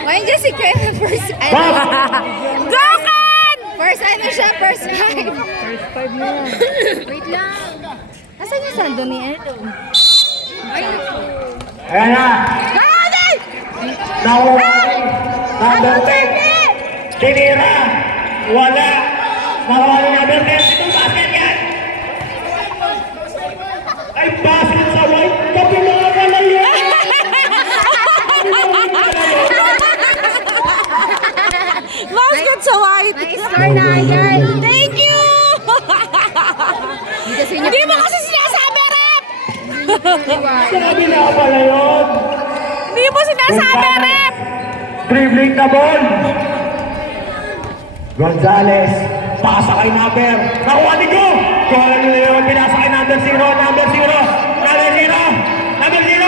Ngayon dyan si Ken, first Gokan! First ano siya, first five. First five na yan. Wait lang. Asan yung saldo ni Edo? Ayan na. Gokan! Nakuha. Number 10. Tinira. Wala. Nakuha ni number 10. Ito basket yan. Ay, basket sa white. Kapi mga kalaya. Basket sa white. Nice score na, girl. Thank you! Hindi mo kasi sinasabi, Rep! Sabi na pala yun. Hindi mo sinasabi, Rep! Dribbling na ball. Gonzales. Pasa kay number. Nakuha ni Go. Kuha nila yun. Pinasa kay number 0. Number 0. Number 0. Number 0.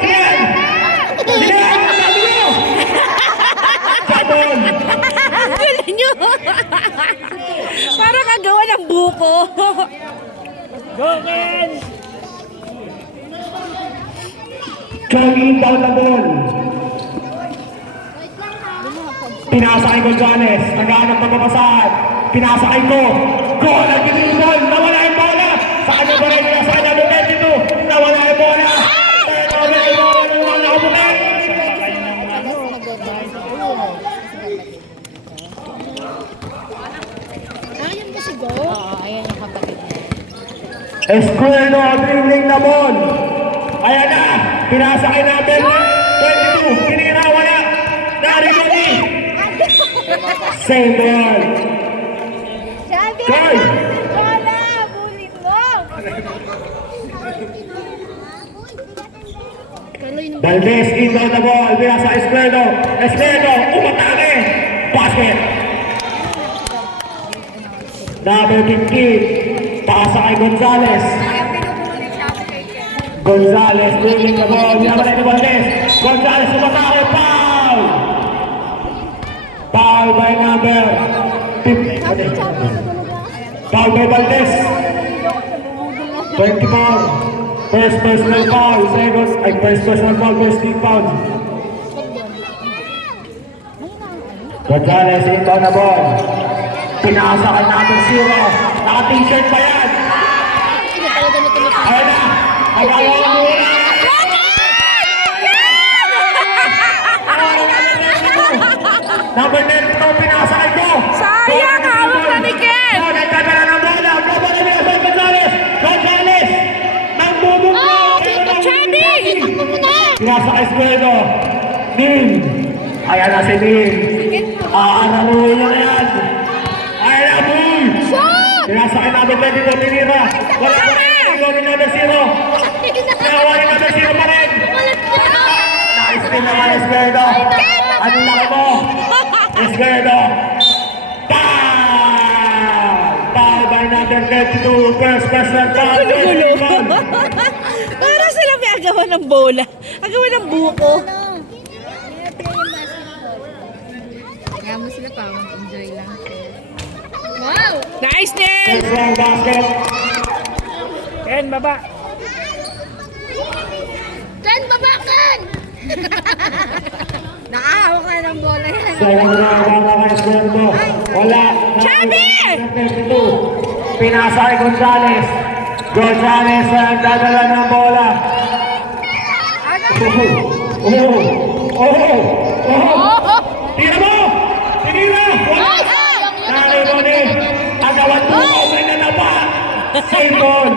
Sige. Sige. Sabi nyo. Sabon. Galing nyo! Para kagawa ng buko. Gokan! Jogging down the ball. Pinasa kay Gonzales. Naghahanap ng papasahan. Pinasa kay Go. Go. Nag-give ball. Nawala yung bola. Sa kanya ba rin? Sa kanya ba rin dito? Nawala yung bola. Nawala yung bola. Nawala yung bola. Ayan kasi go? Oo, ayan yung kapatid niya. Escuelo, dribbling na ball. Ayan na. Pinasa kay number 22. Kinira. Wala. Narigoni. Same ball. Sabi! Goal. Wala! Bulit mo! Valdez inbound the ball. Pinasa Escuelo. Escuelo. Umatake. Basket. Number 15. Pasa kay Gonzales. Gonzales dribbling the ball. Yaman ni Valdez. Gonzales umatake. Foul. Foul by number 15. Foul by Valdez. 24. First personal foul. First personal foul. First team foul. Gonzales inbound the ball. Pinasa kay number 0. Naka-t-shirt pa yan. Ayun na. Nagawa mo na. Number 10 ito, pinasa kay Go. Sayang! Hawak na ni Ken! Nagkagala ng bola. Bola na niya sa Gonzales. Gonzales. Magbubunggo. Chubby! Itakbo mo na! Pinasa kay Escuelo. Nin. Ayan na si Nin. Aararuhin mo na yan. Ayan na, boy. Shot! Pinasa kay number 22, Pinira. Wala pa rin. Ikaw ni number 0. Nawa ni number 0 pa rin. Nice din naman, Escuelo. Anong laki mo? Escuelo. Foul! Foul by number 22. First personal foul. Gulo-gulo. Para sila may agawan ng bola. Agawan ng buko. Kaya mo sila pa, enjoy lang. Wow! Nice, Nen! First round basket. Ken, baba! Ken, baba, Ken! Nakahawak na ng bola yan. Second round na kay Escuelo. Wala. Chubby! 32. Pinasa kay Gonzales. Gonzales ang dadala ng bola. Tira mo! Tinira! Wala! Nakiboni! Agawan mo! May nanaba! Same ball!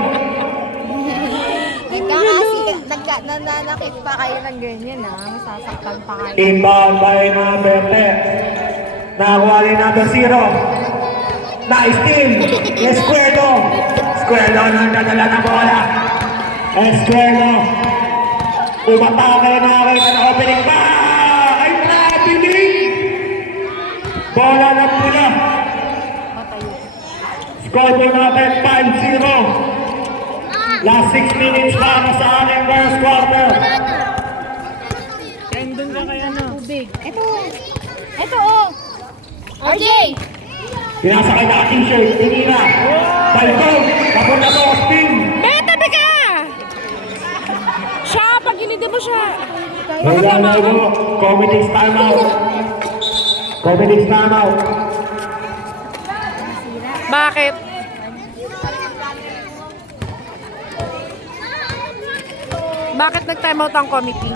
Nananakit pa kayo ng ganyan, ha? Masasaktan pa kayo. Inbound by number 10. Nakuha ni number 0. Nice team! Escuelo! Escuelo ang dadala ng bola. Escuelo! Umatake na nakita na opening pa! Ay, napiling! Bola ng pula. Score po natin 5-0. Last 6 minutes para sa aming first quarter. Ken, dun ka kaya na. Tubig. Ito, oh. RJ! Pinasa kay na t-shirt, tinira. Balkon, papunta sa Austin. Be, tabi ka! Siya, pag hinindi mo siya. Regalo mo, comedy time out. Comedy time out. Bakit? Bakit nag-time out ang committee?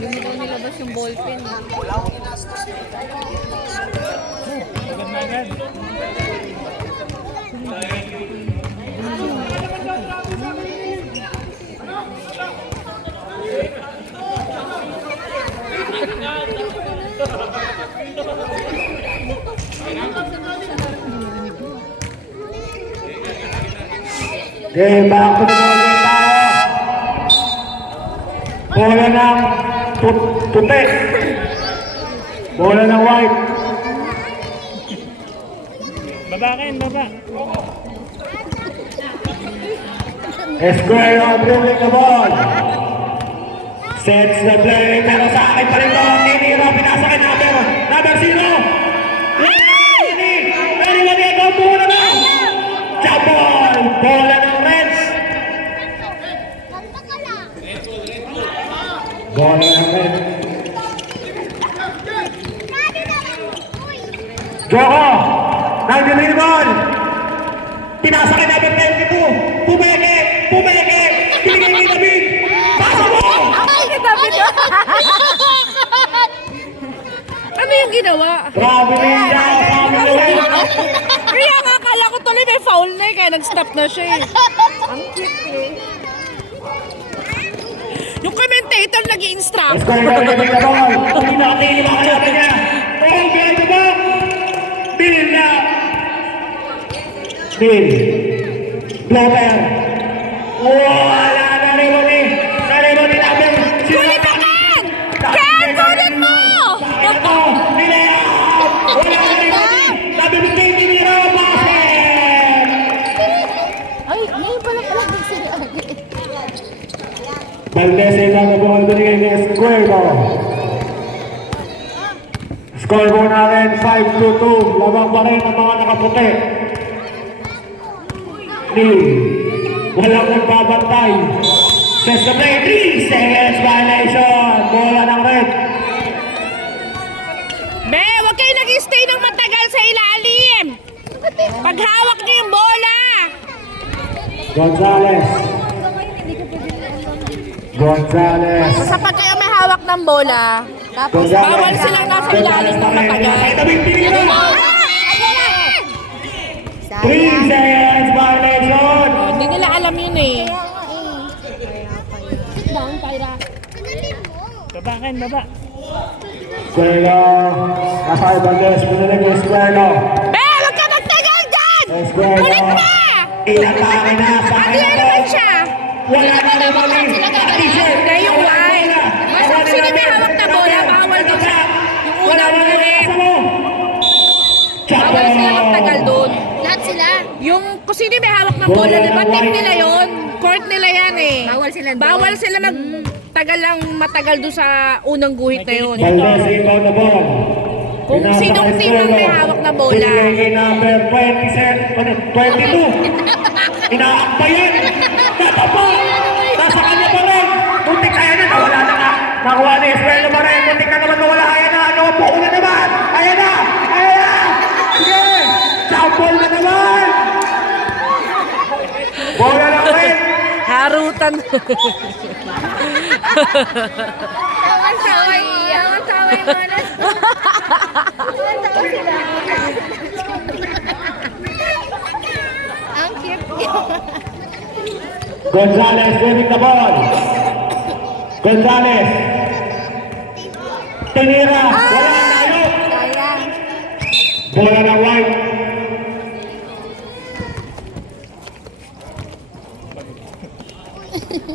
Hindi mo daw nilabas yung ballpen. Agad na agad. Okay, back to the ball game tayo. Bola ng puti. Bola ng white. Baba Ken, baba. Square on dribbling the ball. Sets the play, pero sa akin pa rin to. Tinira, pinasa kay number 0. Anybody ikaw muna na? Jabol! Bola ng Reds. Bola ng Reds. Joko! Nag-dribbling the ball. Pinasa kay number 22. Pumeke! Pumeke! Binigay ni David! Pasa mo! Ano yung ginawa? Grabe rin siya! Sabi na rin! Kaya nga, akala ko tuloy may foul na eh, kaya nag-stop na siya eh. Ang cute eh. Yung commentator nag-i-instruct. Square na rin the ball. Hindi na katingin ang kalaban niya. Oh, behind the back! Bill na! Bill. Blocker. Wala na rin mo ni. Sa rin mo ni namin. Kulit na Ken! Ken, kulit mo! Ito! Nilea! Wala na rin mo ni. Sabi mo kay Minira, basket! Ay, ngayon pala sila. Valdez ay nagabawal binigay ni Escuero. Score mo natin 5-2. Labang pa rin ang mga nakaputi. Lee. Walang nagbabantay. Sets the play. 3 seconds violation. Bola ng red. Be, huwag kayo nag-stay ng matagal sa ilalim. Paghawak niyo yung bola. Gonzales. Gonzales. Basta pag kayo may hawak ng bola, tapos bawal silang nasa ilalim ng matagal. Ay, tabing tinira. 3 seconds violation. Hindi nila alam yun eh. Baba Ken, baba. Escuero. Nasa kay Valdez. Pinalig yung Escuero. Be, huwag ka magtagal dyan! Escuero. Kulit na! Inatake na sa Ano kanya yan to. naman siya? Wala na naman yung t-shirt. Na yung white. Basta kung sino may hawak na bola, bawal doon sa yung unang buhit. Bawal sila magtagal doon. Lahat sila. Yung kung sino may hawak ng bola, di ba team nila yun? Court nila yan eh. Bawal sila doon. Bawal sila magtagal lang matagal doon sa unang guhit na yun. Valdez inbound the ball. Kung Pinasa sinong kay team ang may Escuero. hawak na bola. Binigay kay number 22. Inaakpa yan. Tatapa. Nasa kanya pa rin. Muntik kaya na. Nawala na nga. Nakuha ni Escuero pa rin. Muntik ka naman nawala. Ayan na. Ano po na naman. Ayan na. Ayan na. Sige. Jump na naman. Bola lang rin. Harutan. Awan-taway. Awan-taway mo na. Awan-taway sila. Ang cute. Gonzales winning the ball. Gonzales. Tinira. Wala tayo. Sayang. Bola ng white.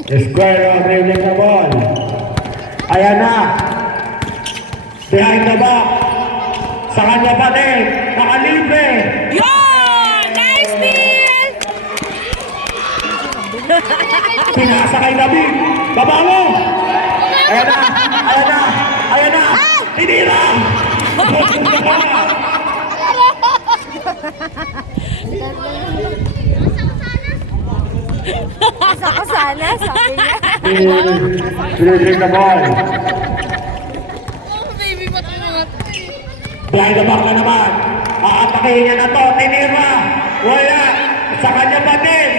Escuero dribbling the ball. Ayan na. Behind the back. Sa kanya pa din. Nakalibre. Yun! Nice steal! Pinasa kay David. Baba mo. Ayan na. Ayan na. Ayan na. Tinira. Asa ko sana, sabi niya. Dribble the ball. Oh, baby, ba't mo? Behind the back na naman. Aatakihin niya na to. Tinira. Wala. Sa kanya pa din.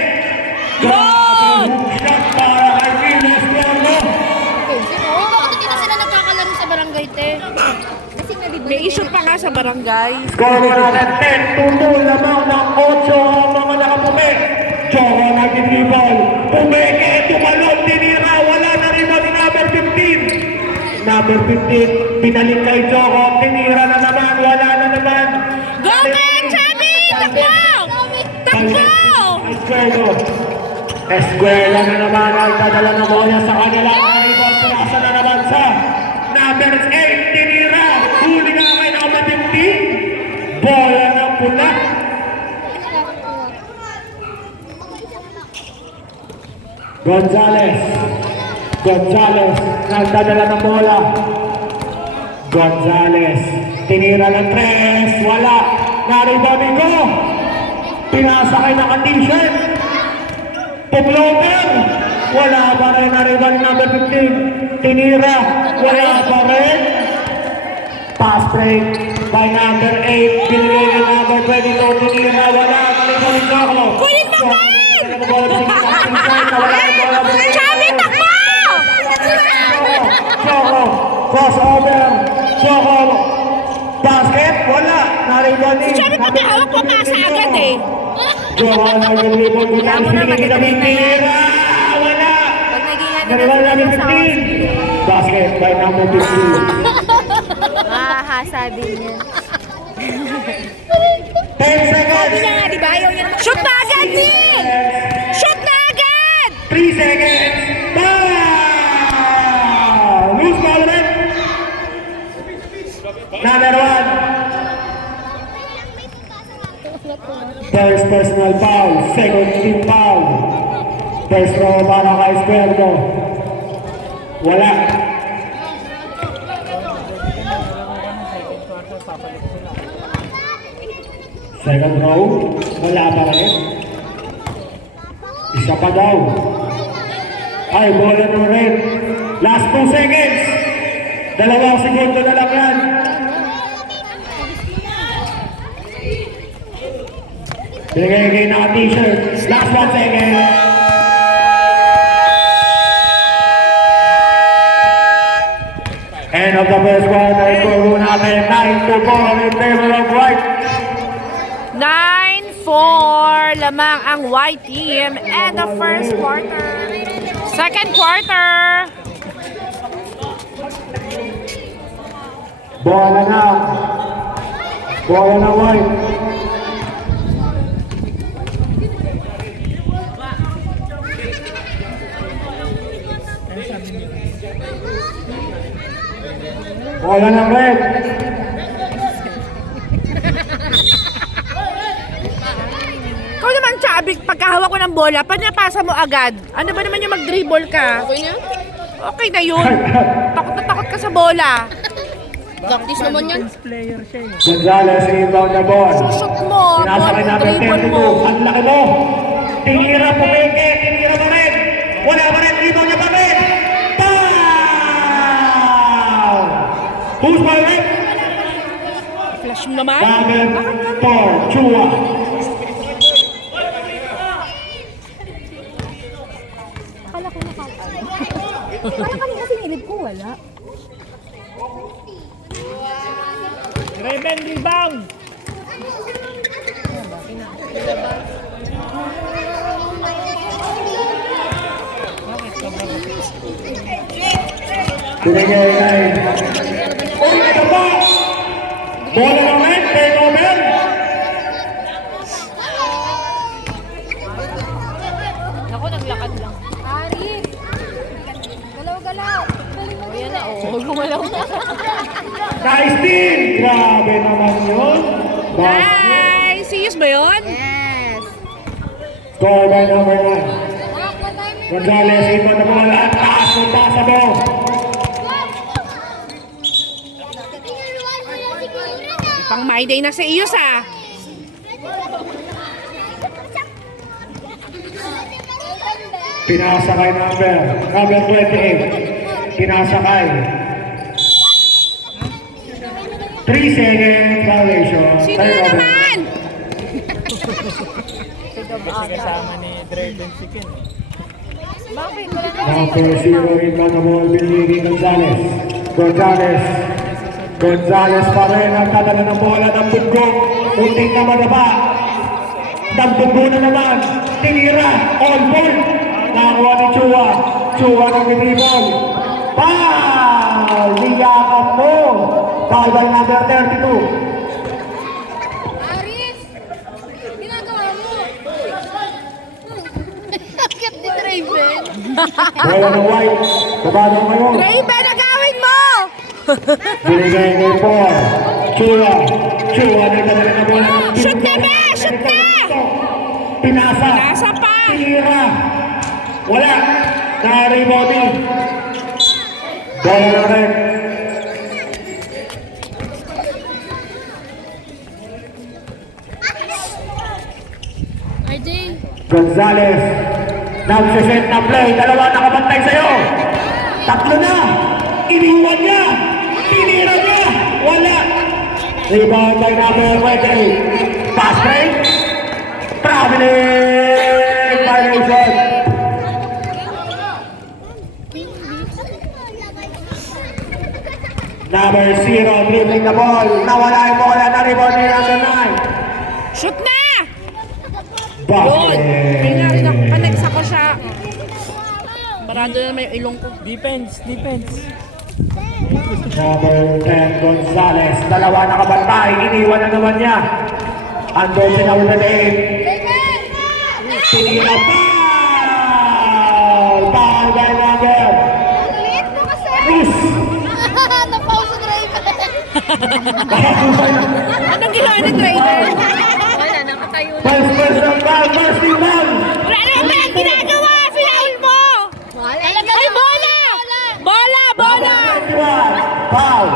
Grabe, hook shot para kay Venus Blanco. Bakit hindi na sila nagkakalaro sa barangay, te? Kasi nalibang. May issue pa nga sa barangay. Score mo natin 10-2 lamang ng 8 ang mga nakaputi. Choco nag-dribble. Pumeke, tumalon, tinira. Wala na rin ang number 15. Number 15, pinalik kay Choco. Tinira na naman. Wala na naman. Go, Ken! Chubby! Takbo! Takbo! Escuero. Escuela na naman ang dadala ng bola sa kanila. Rebound, pinasa na naman sa number 8. Tinira. Huli nga kay number 15. Bola ng pula. Gonzales. Gonzales. Nagdadala ng bola. Gonzales. Tinira ng 3. Wala. Naribami ko. Pinasa kay naka-t-shirt. Puglover. Wala pa rin. Naribami number 15. Tinira. Wala pa rin. Pass break by number 8. Binigay ng number 22. Tinira. Wala. Naribami ko ako. Kunin mo, Ken! Nawala yung bola. Chubby, takbo! Choco, crossover, Choco, basket, wala, nariban ni. Chubby, pati hawak mo pasa agad eh. Choco, nag-ribon, Kaya mo na, maganda-ganda tira, wala. Pag naging ano na Nariban sila namin sa 15. Basket by number 15. mahahasa din yan. 10 seconds. Sabi niya nga, di ba? Ayaw niya naman. Shoot na agad, Ken! Shoot na agad! 3 seconds. Ball! Loose ball rin. Number 1. First personal foul, second team foul. First row para kay Escuerdo. Wala. Second row, wala pa rin. Isa pa daw. Ay, bola na rin. Last 2 seconds. 2 segundo na lang yan. Binigay na t-shirt. Last 1 second. End of the first quarter. Score natin 9-4 in favor of White. 9-4 lamang ang white team and the first quarter. Second quarter. Bola na. Bola na White. Bola ng red. Ikaw naman, Chubby, pagkahawak ko ng bola, panapasa mo agad. Ano ba naman yung mag-dribble ka? Okay na? Okay na yun. Takot na takot ka sa bola. Practice naman yan. Player siya eh. Gonzales, inbound the ball. Shoot mo. Pinasa kay number Dribble 32. mo. Ang laki mo. Tinira po Peke. Tinira pa rin. Wala pa rin. Rebound niya pa rin. Foul! Who's my red? Flash mo naman. Number 4. Chua. Akala ko Parang kanina sinilip ko, wala. Raven, rebound! Binigay kay... Uy, ito pa! Bola naman. Turnover. Ako, naglakad lang. Ari! Galaw-galaw! O yan na, o. Gumalaw na. Nice steal! Grabe naman yun. Ay, serious ba yun? Yes! Score by number 1. Nakakwa tayo may Gonzales, ito na bola. At taas ng tasa mo. Pang my day na sa iyo sa. Pinasakay number 28. Pinasakay. 3 seconds violation. Sino na naman? Kasi kasama ni Dragon Chicken. Bakit? Wala na. Number 0 in on the ball, Billy Gonzalez. Gonzalez pa rin ang tatala ng bola ng Bunggong. Unting na madaba. Nagbugo na naman. Tinira. All ball. Nakakuha ni Chua. Chua ng dribble. Foul! Niyakap mo. Foul by number 32. Aris! Ginagawa mo! Akit ni Draven! Bola ng white. Kabado ngayon. Raven, agawin mo! Binigay kay Paul. Chua. Chua nagdadala ng bola. Shoot na ba? Shoot na! Pinasa. Pinasa pa. Tinira. Wala. Na-rebounding. Bola na rin. RJ! Gonzalez. Nagsiset na play. Dalawa nakabantay sa'yo. Tatlo na. Iniwan niya. Tinira niya. Wala. Rebound by number 28. Pass break. Traveling violation. Number 0, dribbling the ball. Nawala yung bola. Na-rebound ni number 9. Shoot na! Yun! Basket. Tingnan rin ako. Panagsa ko siya. Barado na may ilong ko. Defense. Number 10, Gonzalez. Dalawa nakabantay. Iniwan na naman niya. Andun si Naul na din. Tinira foul! Foul by number. Liit mo kasi! Chris. Na-pause si Draven! Anong ginawa ni Draven? Wala, nakatayo na. First personal foul. First team foul. Ano ba ang ginagawa? Finaul mo! Wala! Ay, bola! Bola! Bola! 21. Foul.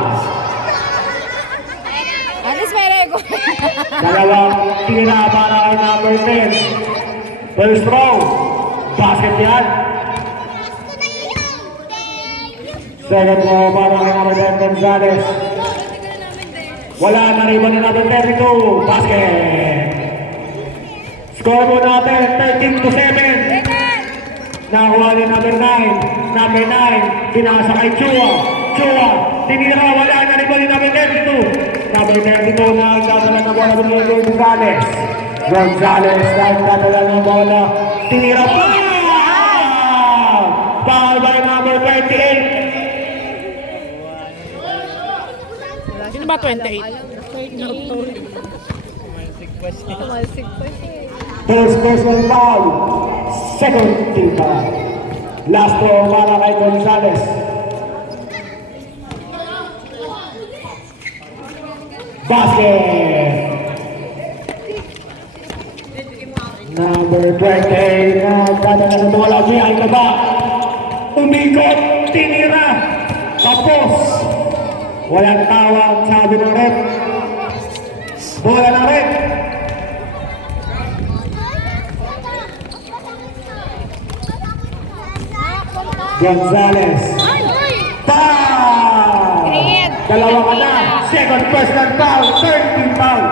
Alis, meron ko. Dalawang tira para kay number 10. First row. Basket yan. Second row para kay number 10, Gonzalez. Wala na rin na number 32. Basket. Score mo natin, 13-7. Nakuha ni number 9. Number 9, pinasa kay Chua. Chua, tinira, wala na rin ni number 32. Number 32 na nagdadala ng bola ni Gonzalez. Gonzalez na nagdadala ng bola. Tinira pa! Foul by number 28. Sino ba 28? Tumalsik pa siya. First personal foul. Second team foul. Last throw para kay Gonzalez. Basket. Number 20 na dadala ng bola. Ay na ba? Umikot. Tinira. Tapos. Walang tawag. Sabi ng rep. Bola na rin. Gonzalez. Foul! Green. Dalawa ka na. Second personal foul. Third team foul.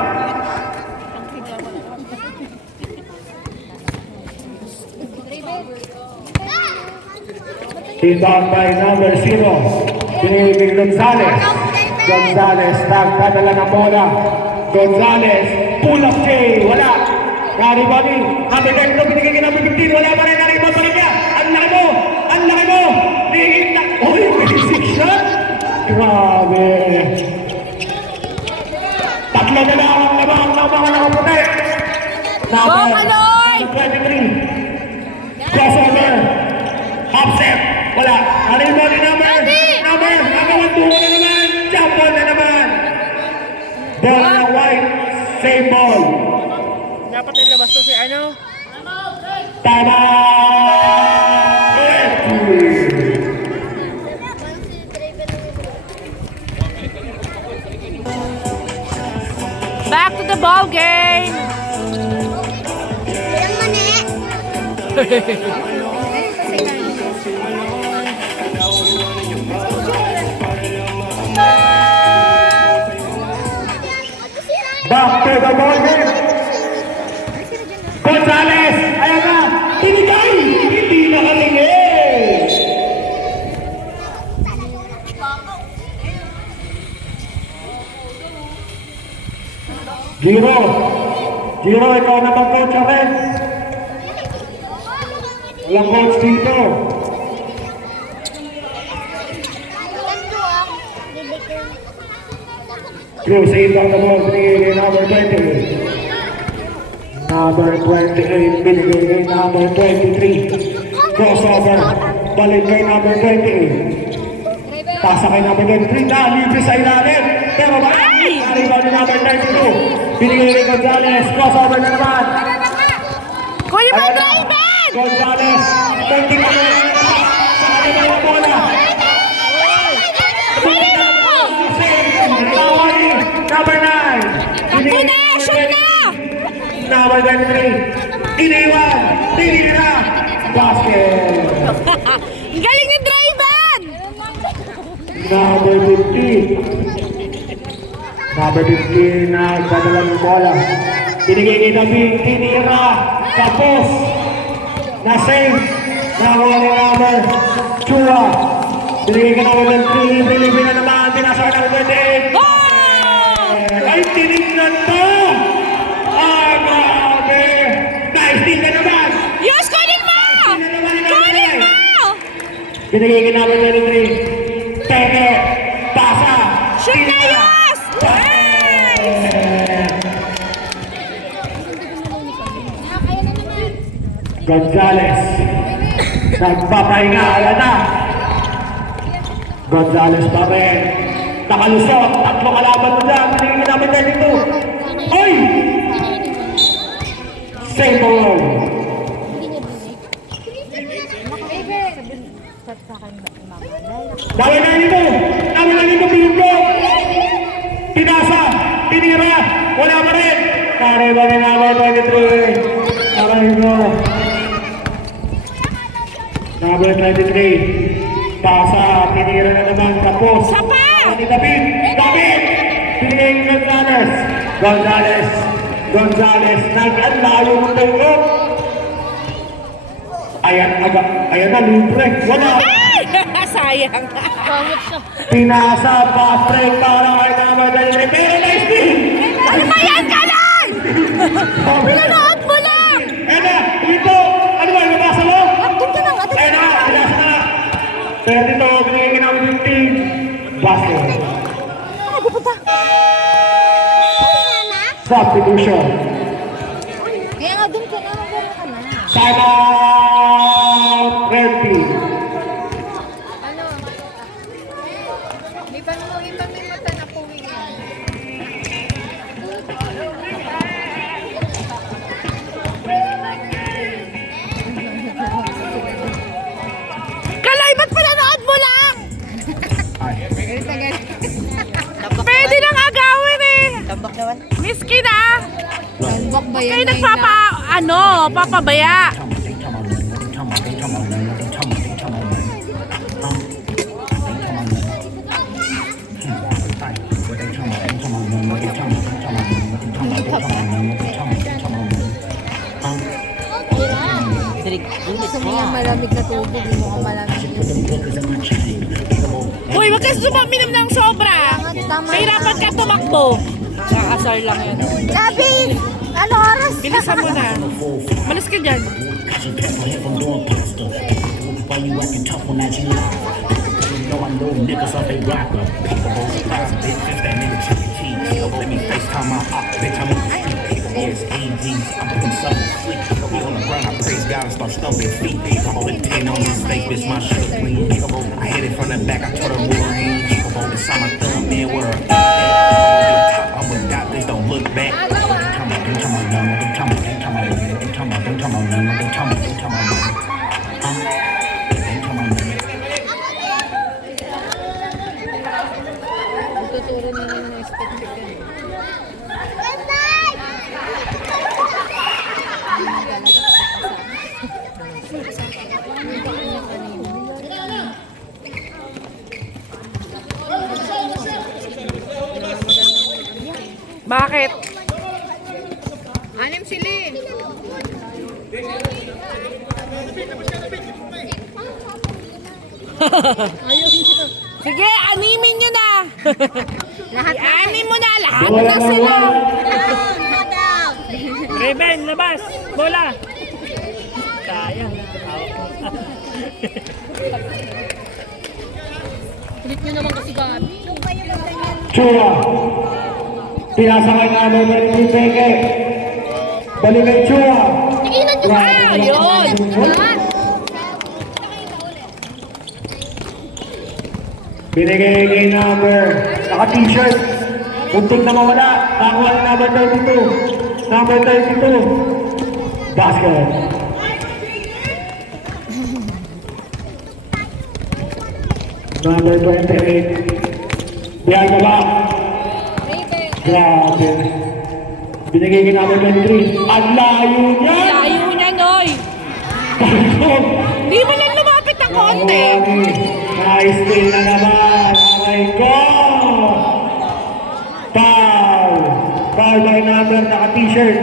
Inbound by number 0. Binibig Gonzalez. Gonzalez nagdadala ng bola. Gonzalez. Pull up J. Wala. Gary Bobby. Number 10 ito. Binigay ka number 15. Wala pa rin. Naribot pa rin niya. Ang laki mo. Ang laki mo. Tingin na. Uy, may 6 shot. Grabe. Tatlo na lang ang labang ng mga nakaputi. Go, Kaloy! 23. Crossover. Offset. Wala. Naribot ni number. Number. Nagawang tuwa na naman. Jump ball na naman. Ball na white. Same ball. Dapat ilabas to si ano? Tama! Back to the ball game! the ball game. Gonzales, ayan na, tinigay, hindi nakatingin. Giro, ikaw na mag-coach rin. Walang coach dito. Crusade on the ball, binigay kay number 20. Number 28, binigay kay number 23. Crossover, balik kay number 28. Pasa kay number 23 na, libre sa ilalim. Pero ba? Arriba ni number 32. Binigay kay Gonzales, crossover na naman. Kuya mo, Draven! Gonzales, 20 ka na. Sa kanila yung bola. Number 9. Takbo na! Shoot na! Number 23. Iniwan. Tinira. Basket. Ang galing ni Draven! Number 50. Number 50 na dadala ng bola. Binigay kay David. Tinira. Tapos. Na-save. Nakuha ni number Chua. Binigay kay number 23. Bilibin na naman. Tinasa ka number 28. Ay, tinignan to! Ah, grabe! Na-steal na naman! Yus, kunin mo! Kunin mo! Binigay kay number 23. Teke! Pasa! Shoot na, Yus! Gonzales. Nagpapahinga. Ayan na. Gonzales pa rin. Nakalusot. Tatlo kalaban mo dyan. Binigay kay number 32. Oy! Save ball. Dahil na nito. Dahil na nito. Pinuglo. Pinasa. Pinira. Wala pa rin. Kariba ni number 23. Kariba. Number 23. Pasa. Pinira na naman. Tapos. Sapa! Ni David. David. Pinigay kay Gonzales. Gonzales. Gonzales. Nag-anlayo mo tayo. Ayan na, libre. Wala. Sayang. Pinasa, pass break para kay number 23. Pero na-steal. Ano ba yan, Kalay? Pinanood mo lang! Ayan na, dito. Ano ba, nabasa mo? Atun ka lang, atun ka Ayan na, lang. pinasa na. Pero dito, binigay kay number 15. Basket. Ay, pupunta. Substitution. Kaya nga doon ka na, magkaroon ka na. Time out. Red team. Ano? May panungin pa may mata na puwi yan. Kalay, ba't pinanood mo lang? Galit na galit. Pwede nang agawin eh. Tambak naman. Miskin ah. Talbak ba yan? Kayo na papabaya. Gusto mo yung malamig na tubig, hindi mo ka malamig. Uy, wag ka suminom ng sobra. Mahirapan ka tumakbo. Nakasar lang yun. Sabi! Ano oras? Bilisan mo na. Malis ka dyan. I hit it from the back, I told her Wolverine. It's on my thumb, man, where I'm with God, please don't look back. Tuturo na lang ng specific yan. Bakit? Sige, animin nyo na. Lahat na. I-anim mo na. Lahat na sila. Raven, labas! Bola! Sayang. Hawak mo. Kulit nyo naman kasi Gabi. Chua. Pinasakay na ano na rin yung Peke. Balik kay Chua. Tigilan nyo ba? Yun. Binigay kay number. Naka-t-shirt. Muntik na mawala. Nakakuha ni number 32. Number 32. Basket. Number 28. Behind the back. Grabe. Binigay kay number 23. Ang layo niya! Layo niya, Noy. Di ba lang lumapit ng konti? Nice steal na naman. Okay, go! Foul. Foul by number naka-t-shirt.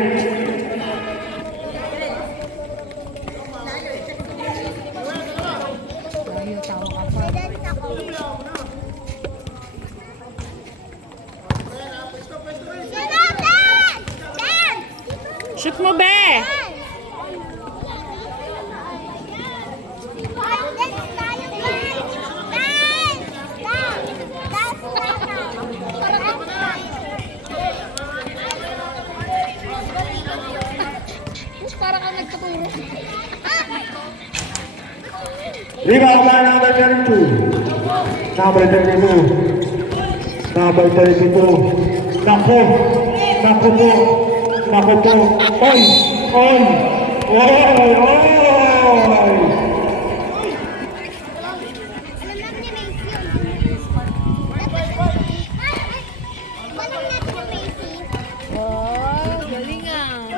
Shoot mo, be. Parang ang nagtuturo. Rebound by number 32. Number 32. Number 32. Naku. Naku po. Naku po. Oy! Oy! Oy! Oy! Oh, galing ah.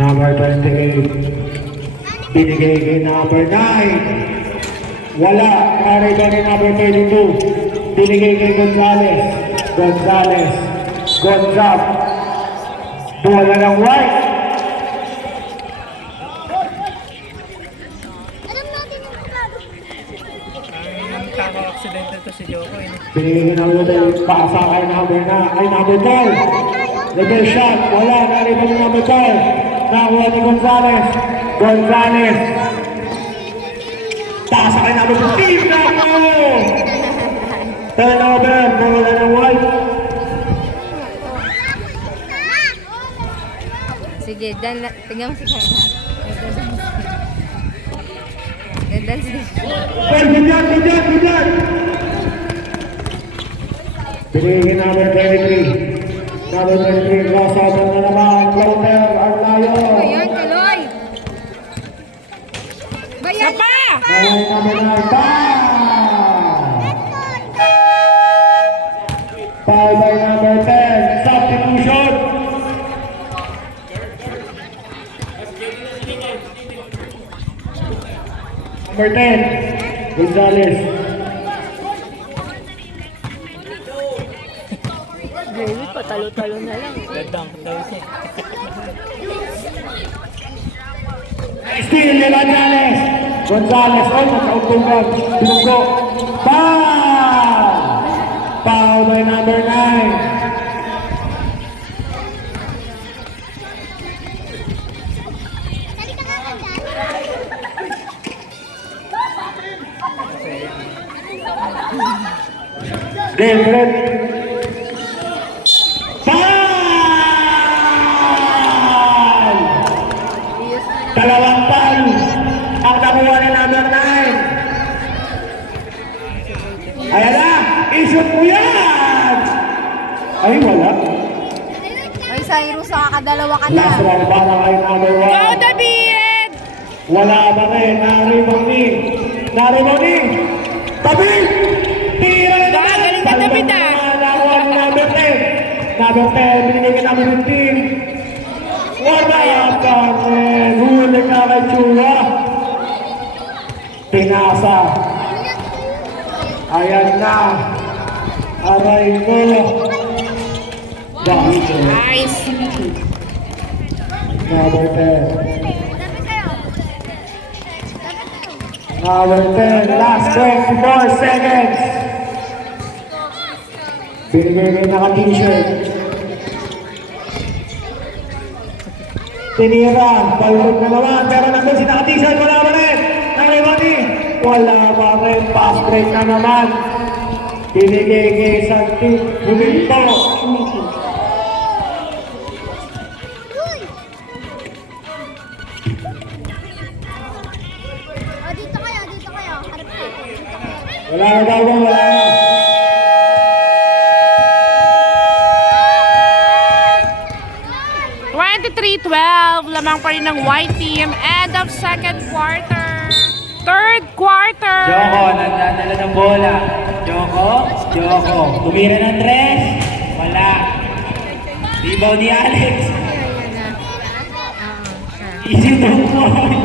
Number 28. Binigay kay number 9. Wala. Nanay ba ni number 32? Binigay kay Gonzales. Gonzales. Gonzab. Bola ng white. Ang kaka-aksidente to si Joko eh. Binigay kay number 12. Pasa kay number 9. Ay, number 12. Level shot. Wala. Nanay ba ni number 12? Nakuha ni Gonzales. Gonzales. Pasa kay number 15. Naku! Turnover. Bola ng white. Sige, dan tingnan mo si Carla. Ganda si Well, good job, good job, good job. Binigay kay number 23. Number 23, crossover na naman. Floater, Arlayo. Ayan, Kaloy. Bayan. Sapa! Ay, number 9. Foul by number 10. Substitution. Number 10. Gonzales. Baby, patalo-talo na lang. Dadang daw siya. Steal ni Gonzales. Gonzales. Oh, nagkautunggan. Binunggo. Foul! Foul by number 9. Game red. Foul! Dalawang foul ang nakuha ni number 9. Ayan na! I-shoot mo yan! Ay, wala. Ay, Cyrus, kakadalawa ka na. Last round para kay number 1. Go, David! Wala ba rin? Narimoni. Narimoni. Tabi! Tira na naman! Galing ka, David, ah. Nakuha ni number 10. Number 10, binigay ka number 15. Wala ka rin. Huli ka kay Chua. Pinasa. Ayan na. Aray ko. Dahil ko. Nice. Number 10. Dapat kayo. Number 10. Last 24 seconds. Binigay kayo naka-t-shirt. Tinira. Balrog na naman. Pero nandun si naka-t-shirt. Wala pa rin. Nakimani. Wala pa rin. Pass break na naman. Binigay kay Santi. Buminto. O, dito kayo, dito kayo. Harap sa akin. Dito kayo. Wala na daw. Wala na. Lamang pa rin ng white team. End of second quarter. Third quarter. Joko, nagdadala ng bola. Joko. Tumira ng tres. Wala. Rebound ni Alex. Ayan na. Oo, siya. Easy to point.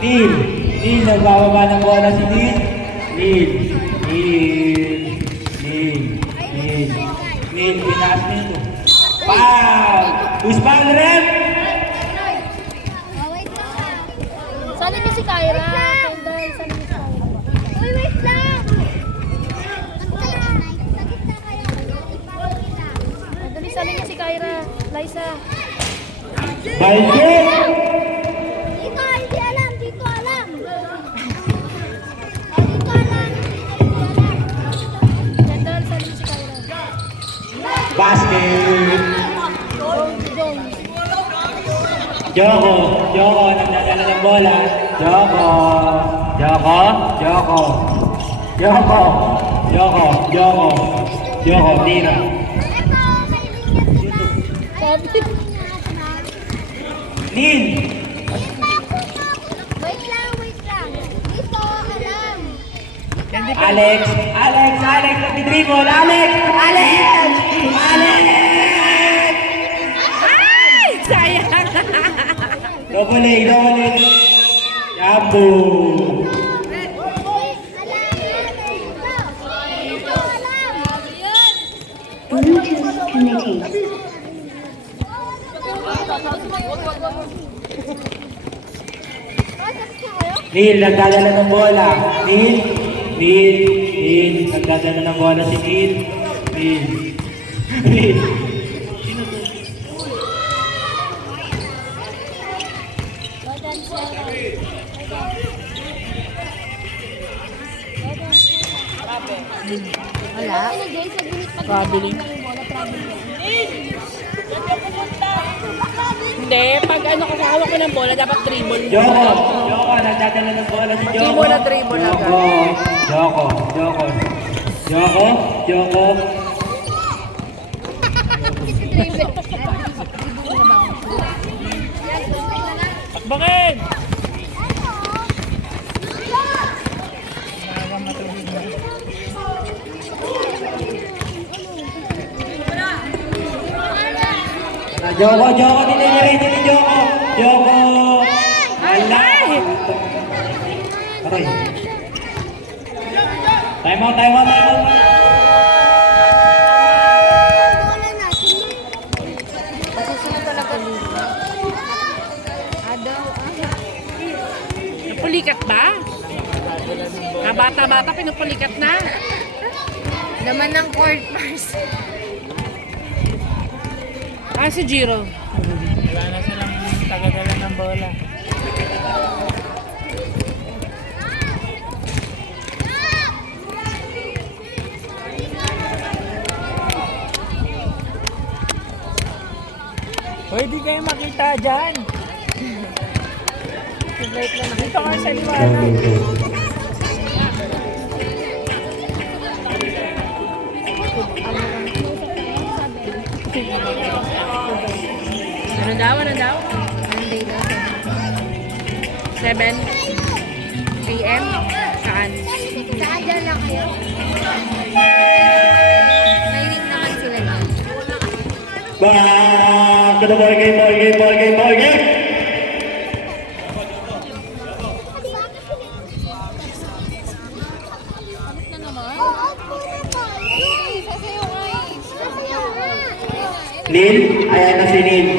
Neil, nagbababa ng bola si Neil. Neil, pinaas nito. Foul! Who's foul, ref? Oh, wait lang. Sana niyo si Kyra. Kendall, sana niyo si Kyra. Uy, wait lang. Sagit na kayo. Dali, sana niyo si Kyra. Liza. Balde! Dito, hindi alam. Dito alam. Oh, dito alam. Kendall, sana niyo si Kyra. Basket! Joko, nagdadala ng bola. Joko, tira. Neil! Wait lang. Dito, alam. Alex, nag-dribble. Alex! Ay! Sayang! Double A. Yabu! Bluetooth connected. Neil, nagdadala ng bola. Neil, nagdadala ng bola si Neil. Wala. Traveling. Hindi, pag ano kasi hawak ko ng bola, dapat dribble. Joko, nagdadala ng bola si Joko. Hindi mo na dribble agad. Joko. Bakit? Joko, nililirin ni Joko. Wala. Aray. Time out. Masusunod talaga dito. Adaw. Napulikat ba? Bata-bata, pinupulikat na. Laman ng court, Mars. Si Jiro. Wala na silang tagadala ng bola. Pwede kayo makita dyan. Dito ka sa liwanag. Ano daw? Monday daw. 7 p.m. Saan? Saan dyan lang kayo? May ring naman sila dyan. Back to the ball game. Neil, ayan na si Neil.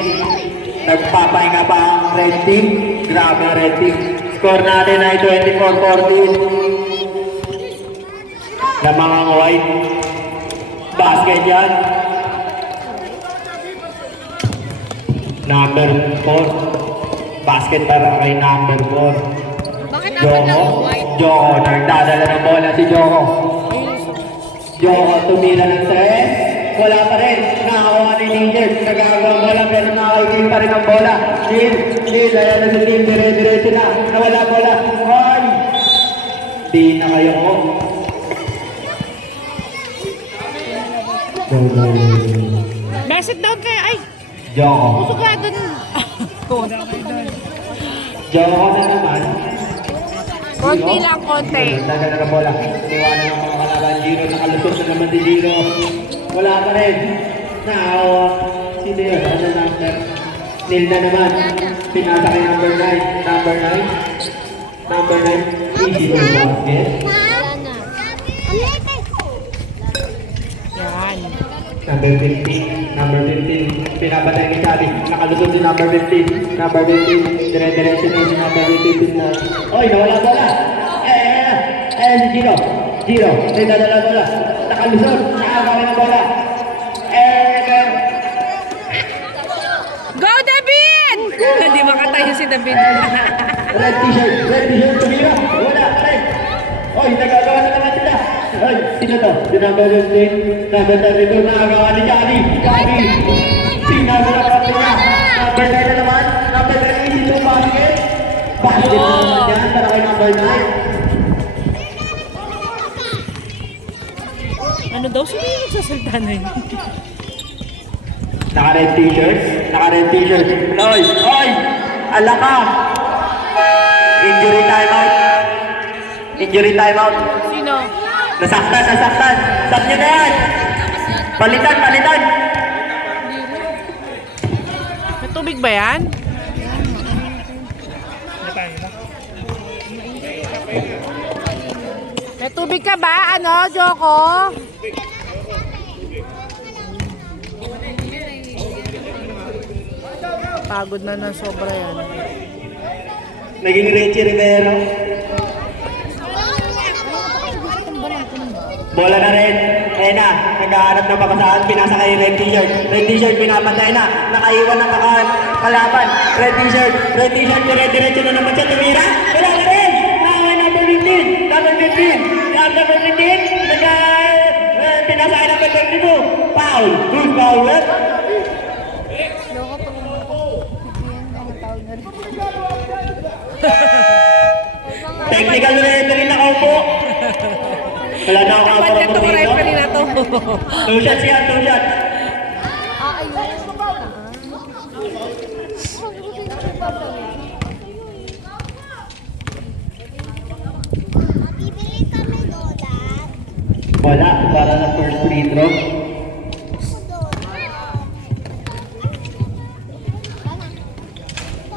Nagpapahinga pa ang red team. Grabe ang red team. Score natin ay 24-14. Lamang ang white. Basket yan. Number 4. Basket para kay number 4. Bakit apat lang ang white? Joko, nagdadala ng bola si Joko. Joko, tumira ng 3. Wala pa rin. Nakakuha ni Ninja. Nagagawa ang bola pero nakakikin pa rin ang bola. Neil, ayan na si Neil. Dire-diretso na. Nawala bola. Hoy! Di na kayo ko. Basit down kayo. Ay, Joko. pusok ka dun. Joko na naman. Konti lang, konti. Daga na bola. Iwanan ng mga kalaban. Giro, nakalusot na naman si Giro. Wala pa rin. Nakawa. Sino yun? Ano number? Neil na naman. Pinasa kay number 9. Number 9. Number 9. Easy for basket. Wala na. Yan. Number 15. Number 15. Pinapatay ni Chabi. Nakalusot si number 15. Number 15. Dire-diretso na si number 15 na. Oy, nawala bola. Si Giro. Giro. May dadala bola. Nakalusot. Nakakawin ang bola. Go, David! Hindi makatayo si David. Red t-shirt. Red t-shirt. Tumira. Wala. Aray. Oy, nagagawa na naman sila. Oy, sino to? Si number 15. Number 32. Nakagawa ni Johnny. Johnny. Sinabi na pa niya. Number 9 na naman. Number 9 is ito basket. Basket na naman yan para kay number 9. Ano daw? Sino yung nagsasalta na yun? Naka-red t-shirts. Naka-red t-shirts. Oy! Oy! Ala ka! Injury timeout. Injury timeout. Sino? Nasaktan, nasaktan. Stop nyo na yan. Palitan, palitan. May tubig ba yan? May tubig ka ba? Ano, Joko? Pagod na ng sobra yan. Naging Richie Rivero. Bola na rin. Ayan na. Naghahanap ng pakasaan. Pinasa kay red t-shirt. Red t-shirt pinapatay na. Nakaiwan ng kalaban. Red t-shirt. Red t-shirt. Dire-diretso na naman siya. Tumira. Wala na rin. Nakawin number 15. Number 15. Number 15. Pinasa kay number 22. Foul. Who's foul? What? Loko pag mga tawag na rin. Technical referee nakaupo. Wala na akong Dapat na itong referee na to. 2 shots yan, 2 shots. Bibili kami donut. Wala, para sa first free throw.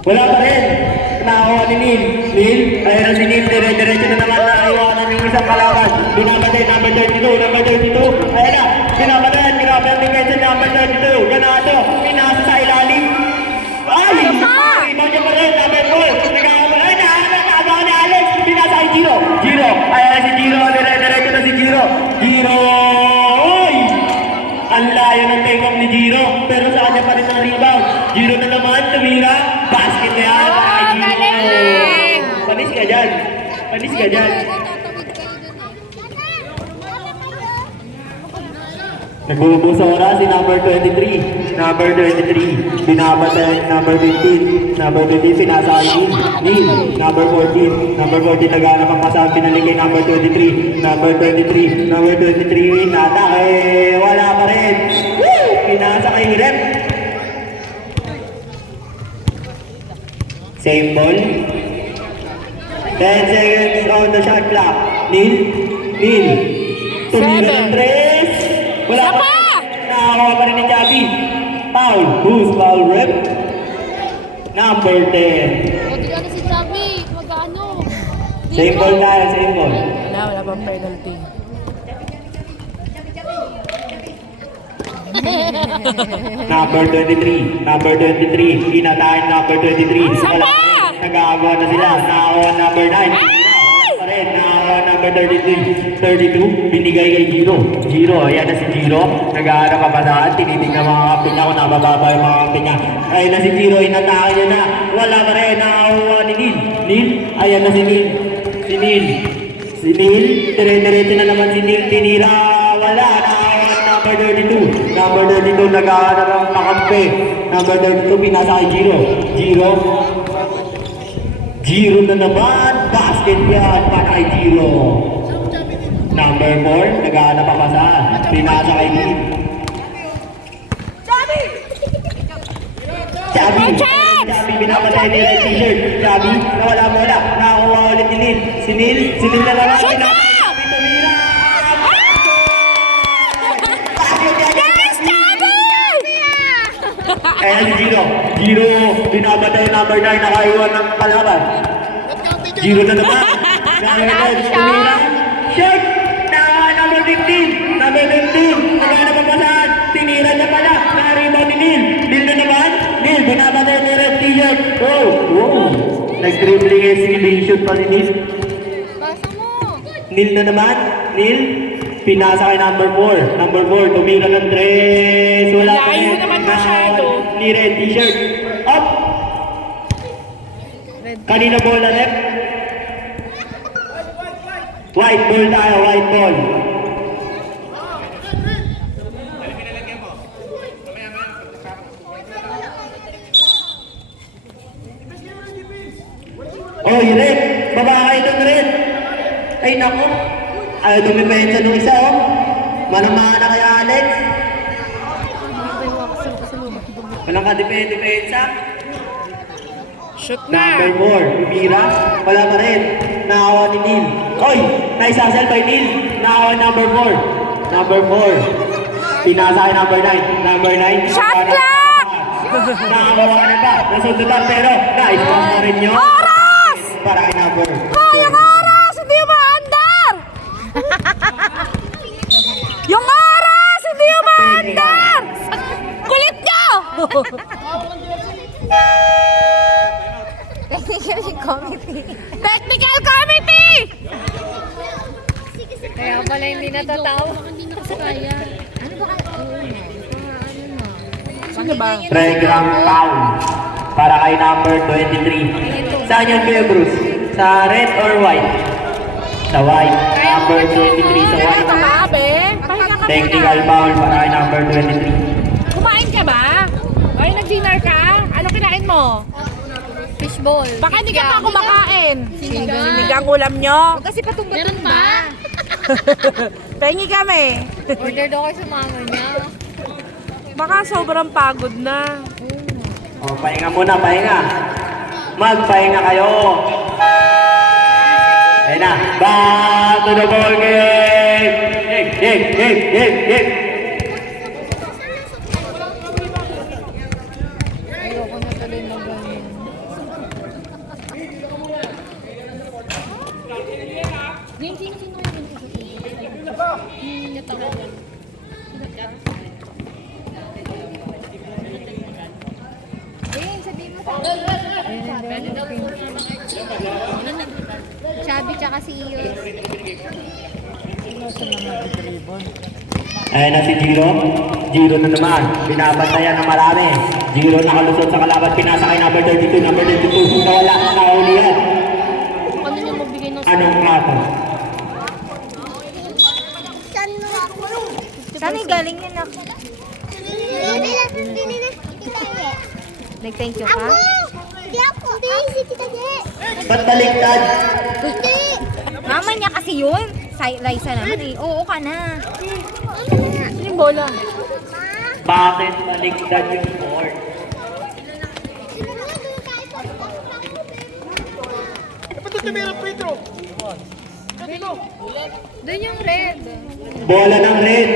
Wala pa rin. Nakakuha ni Neil. Neil, ayun na si Neil. Dire-diretso na naman nakaiwanan yung isang kalaban. Pinapatay, number 32, number 32. Ayun na, pinapatay, pinapatay kayo sa number 32. Ganado, pinasa sa ilalim. Ay! Rebound niya pa rin, number 4. Nagkakabalay na, nakagawa ni Alex. Pinasa kay Giro. Giro, ayun na si Giro. Dire-diretso na si Giro. Giro! Oy! Ang layo ng take-off ni Giro. Pero sa kanya pa rin ang rebound. Giro na naman, tumira. Basket na yan. Oh, galing! Panis ka dyan. Panis ka dyan. Tatawid kayo dun. Nagbubuo sa oras si number 23. Number 23. Binabata number 15. Number 15, pinasa kay Neil. Number 14. Number 14, naghanap ang pasang pinalik kay number 23. Number 23. Number 23, natake. Wala pa rin. Woo! Pinasa kay Rep. Same ball. 10 seconds on the shot clock. Neil. Tumira ng 3. Wala pa. Nakakuha pa rin ni Javi. Foul. Who's foul, Rep? Number 10. Buti ka na si Chubby. Mag-ano. Same ball tayo, same ball. Wala pang penalty. Number 23. Number 23. Inatayin number 23. Wala. Nag-aagawa na sila. Nakakuha number 9. Pa rin. Nakakuha number 33. 32. Binigay kay Giro. Giro. Ayan na si Giro. Nag-aarap pa saan. Tinitingnan mga kapit niya kung nabababa yung mga kapit niya. Ayan na si Giro. Inatake niya na. Wala pa rin. Nakakuha ni Neil. Neil. Ayan na si Neil. Si Neil. Si Neil. Dire-diretso na naman si Neil. Tinira. Wala. Number 32. Number 32, nag-aanap ang makampi. Number 32, pinasa kay Giro. Giro. Giro na naman. Basket yan para kay Giro. Number 4, nag-aanap ang masaan. Pinasa kay Neil. Chabi! Chabi, pinapatay ni Red T-shirt. Chabi, nawala mo na. Nakakuha ulit ni Neil. Si Neil na naman. Shoot na! Ayan si Giro. Giro, binabatay yung number 9, nakaiwan ng kalaban. Giro na naman. Nakaiwan, tumira. Shot! Number 15. Number 15. Nagana pa pasahan. Tinira niya pala. Naribaw ni Neil. Neil na naman. Neil, binabatay ni Red T-shirt. Oh, wow. Nag-dribbling escalating shoot pa si Neil. Basa mo. Neil na naman. Neil. Pinasa kay number 4. Number 4, tumira ng 3. Wala pa Layo rin. naman masyado. Ni Red T-shirt. Up! Kanina bola left? White ball tayo, white ball. Oh, yung red. Baba kayo doon, red. Ay, naku. Ayaw dumipensa nung isa, oh. Manamana kay Alex. Walang ka-depensa. Shoot Number na! 4, Mira. Wala pa rin. Nakawa ni Neil. Oy! Naisasel by Neil. Nakawa number 4. Number 4. Pinasa kay number 9. Number 9. Shot clock! Nakawa ka na ba? Nasundutan pero na-ispas na rin nyo. Oras! Para kay number. Yung oras! Hindi umaandar! Yung oras! Hindi umaandar! Kulit nyo! Technical committee. Technical committee! Kaya pala hindi natatawa. Kasi kaya. Ano ba kayo? Sino ba? Playground foul. Para kay number 23. Saan yun kayo, Bruce? Sa red or white? Sa white. Number 23 sa white. Pamabe? Pahinga ka Technical muna. foul para kay number 23. Kumain ka ba? Ay, nag-dinner ka? Ano kinain mo? Fishball. Baka hindi ka pa kumakain. Sinigang. Sinigang ulam nyo. Kasi patumba Meron pa? Pengi kami. Order daw kayo sa mama niya. Baka sobrang pagod na. O, pahinga muna, pahinga. Magpahinga kayo. Ayun na. Back to the ball game. Game. Ayoko na tuloy mag-ganyan. Yung sino-sino yung natawa. Chubby tsaka si Iyo. Ayun na si Giro. Giro na naman. Binabantayan ng marami. Giro nakalusot sa kalaban. Pinasa kay number 32. Number 32. Nawala. Nakahuli yan. Ano niya magbigay ng Anong kato? Saan yung galing yun ako? Nag-thank you ka? Hindi ako. Hindi, si Tita Je. Ba't baliktad? Hindi. Mama niya kasi yun. Raisa naman eh. Oo ka na. Yung bola. Bakit baliktad yung board? Doon yung red. Bola ng red.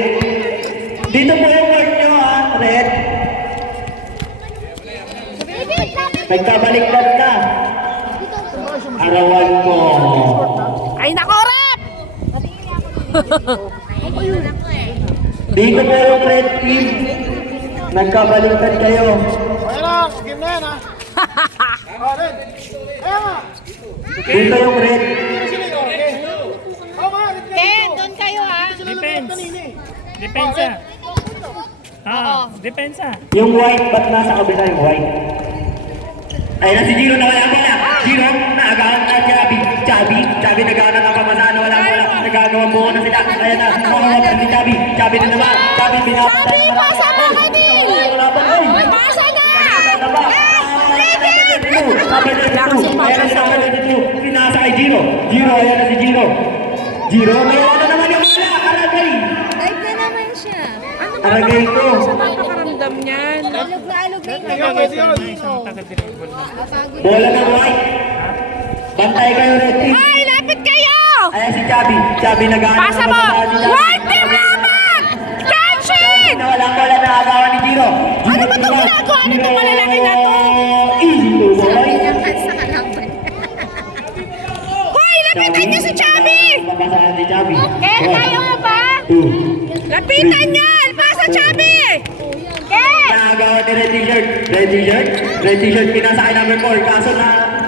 Dito po yung word nyo, ha? Red. Nagkabaliktad ka. Arawan mo. Ay, nako, rep! Dito po yung red team. Nagkabaliktad kayo. Dito yung red. Ken, doon kayo ha. Defense. Depensa. Depensa. Yung white, ba't nasa kabila yung white? Ayun na si Giro na wala bola. Giro, naagahan na Chabi naghahanap ng pamasahan na wala bola. Nagagawa buo na sila. Ayan na, makawapan ni Chabi na naman. Chabi, pinapatay na naman. Pasa mo ka din! Wala pa, oy! Pasa na! Pinasa kay Giro. Ayan na si Giro. May wala na naman yung bola. Aragay. Live na naman siya. Aragay ko. Napakaramdam niyan. Alog na alog na yung Isang taga-dribble na. Napagod. Bola ng white. Bantay kayo, red team. Ay, lapit kayo! Ayan si Chabi naghahanap Pasa mo! White team laban! Kenshin! Na walang bola na agawan ni Giro. Ano ba itong ginagawa nitong malalaki na to? Easy to Sabi boy. niya sa kalaban. Hoy, lapitan niyo si Chubby! Papasahan si Chabi. Ken, kaya mo ba? 2. Lapitan niyan! Pasa, Chubby! Ken! Naagawan ni Red T-shirt. Pinasa kay number 4. Kaso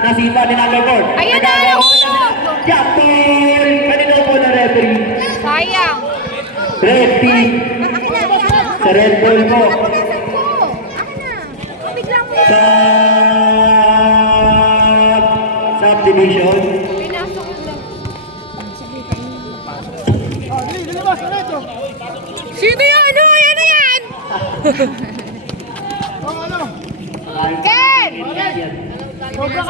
nasipa ni number 4. Ayan na, nahulog! Yapol! Kanino po na referee? Sayang! Red team. Sa Red Bull po. Sa subdivision. Sino yan? Ano? Yan na yan! Ken! Sobra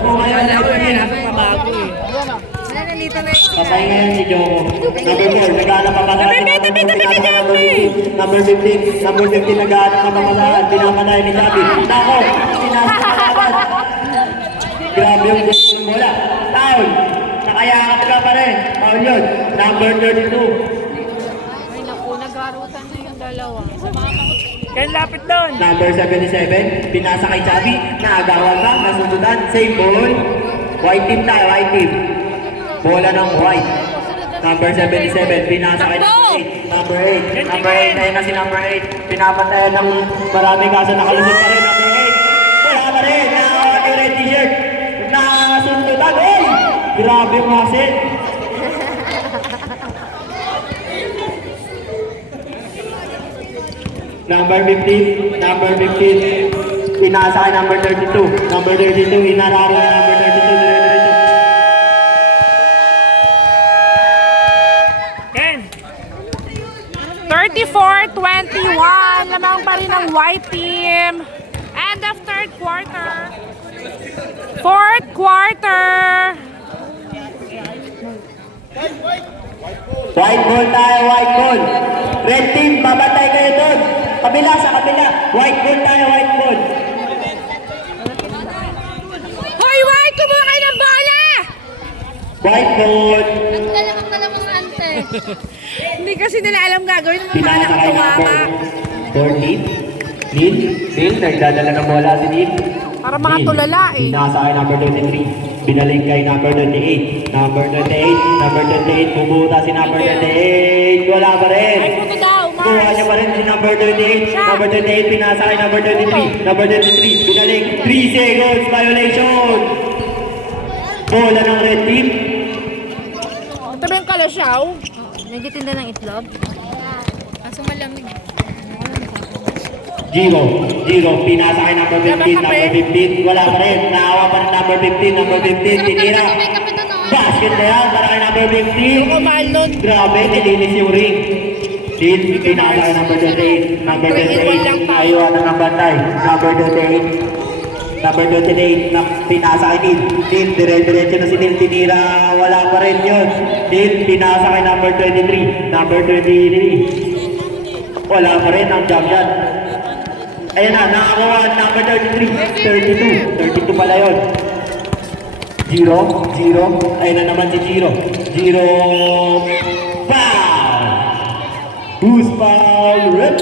po kayo. Mabago eh. Wala, nalito na yun. Patay ngayon si Joko. Number 4, naghahanap pa pala. Number 15, naghahanap pa pala. Pinapatay ni Chabi. Nako, sinasakabat. Grabe yung bola. Foul. Nakayakap ka pa rin. Foul yun. Number 32. Ay naku, nagarutan na yung dalawa. Ken, lapit doon. Number 77, pinasa kay Chabi. Naagawan pa, nasundutan. Same ball. White team tayo, white team. Bola ng white. Number 77, pinasa kay number 8. Number 8, ayun na si number 8. Pinapatayan ng marami kaso nakalusot pa rin. Number 8, wala pa rin. Nakawa ni red t-shirt. Nasundutan. Hey! Grabe mo kasi. Number 15, pinasa kay number 32. Number 32, inararo kay number 32. Ken. 34-21. Lamang pa rin ang white team. End of third quarter. Fourth quarter. White ball tayo, white ball. Red team, babatay kayo doon. Kabila, sa kabila. White ball tayo, white ball. Hoy, white! Kumuha kayo ng bola! White ball. Naglalakad na lang sa ante. Hindi kasi nila alam gagawin ng mga Pinasa kay number nakatungama. 14. Neil, nagdadala ng bola si Neil. Para mga tulala eh. Pinasa kay number 23. Binalik kay number 28. Number 28. Bumuta si number 28. Wala pa rin. Ay, puto daw, Kuha Mars. niya pa rin si number 28. Number 28, pinasa kay number 23. Number 23, binalik. 3 seconds violation. Bola ng red team. Ito ba yung kalasyaw? Nagtitinda ng itlog? Kaso malamig. Giro, pinasa kay number 15. Number 15, wala pa rin. Naawa pa rin number 15. Number 15, tinira. May kape doon, oh. Basket na yan para kay number 15. Kumain nun. Grabe, nilinis yung ring. Pinasa kay number 28. Number 28, ayuan ng bantay. Number 28. Number 28, pinasa kay Neil. Dire-diretso na si Neil. Tinira, wala pa rin yun. Neil, pinasa kay number 23. Number 23. Wala pa rin ang jump shot. Ayan na, nakakuha number 33. 32 pala yun. Giro. Ayan na naman si Giro. Foul! Who's foul? Rip!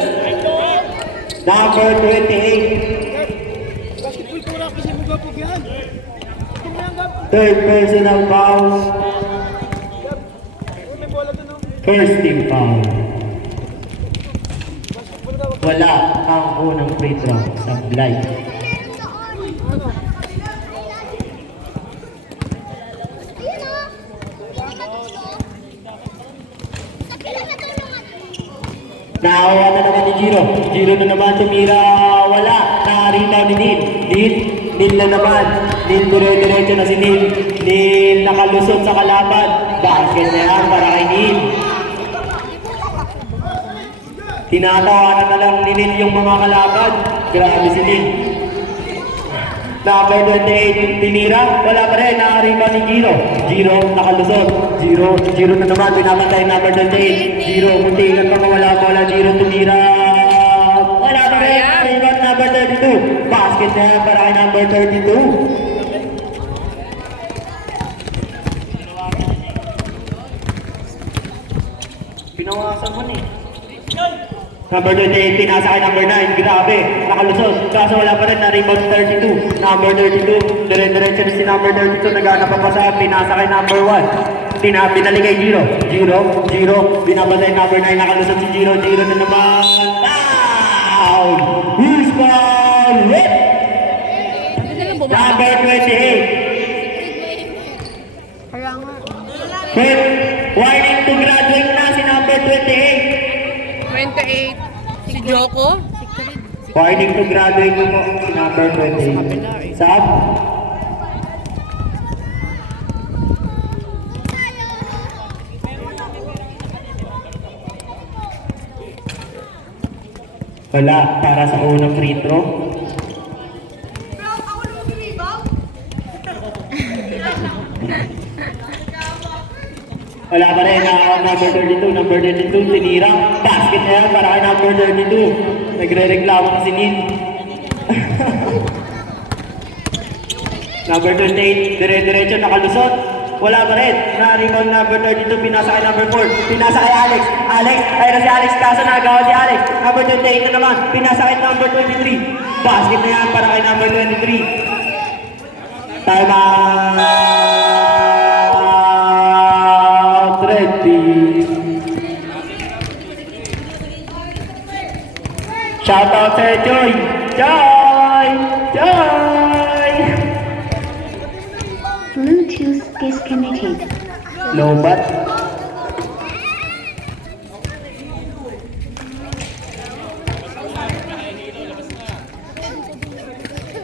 Number 28. Third personal foul. First team foul. Wala ang unang free throw. Sablay. Naawa na naman ni Giro. Giro na naman tumira. Wala. Nakarita ni Neil. Neil na naman. Neil dire-diretso na si Neil. Neil nakalusot sa kalaban. Basket na yan para kay Neil. Tinatawanan na lang ni Neil yung mga kalaban. Grabe si Neil. Number 28, tinira. Wala pa rin. Nakarita ni Giro. Giro nakalusot. Giro na naman. Pinapatay number 28. Giro, muntikan pa mawala. Giro tumira. Wala pa rin. Rebound number 32. Basket na yan para kay number 32. Pinawasan mo eh. Number 28, pinasa kay number 9. Grabe, nakalusot. Kaso wala pa rin na rebound 32. Number 32, dire-diretso na si number 32. Naghanap pa sa pinasa kay number 1. Binali kay Giro. Giro, binabatay number 9. Nakalusot si Giro na naman. Foul! Who's foul? Hit! Number 28. Kaya nga. Hit! Warning to graduate na si number 28. 28. Si Joko? Warning to graduate na po si number 28. Sab? Wala, para sa unang free throw. Wala pa rin na number 32, tinira. Basket na yan para kay number 32. Nagre-reklamo na si Nin. Number 28, dire-diretso, nakalusot. Wala pa rin. Na-rebound number 32, pinasa kay number 4. Pinasa kay Alex. Ayun na si Alex, kaso nagawa si Alex. Number 28 na naman, pinasa kay number 23. Basket na yan para kay number 23. Time out. Red team. Shout out to Joy. Bluetooth disconnected. Lobat.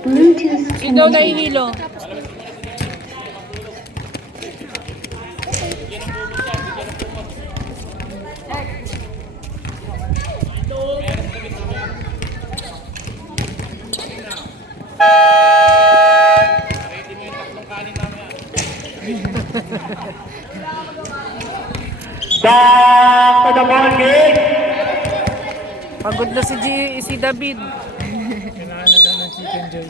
Bluetooth Ikaw connected. nahihilo. Back to the ball game. Pagod na si David. Kailangan na daw ng chicken joy.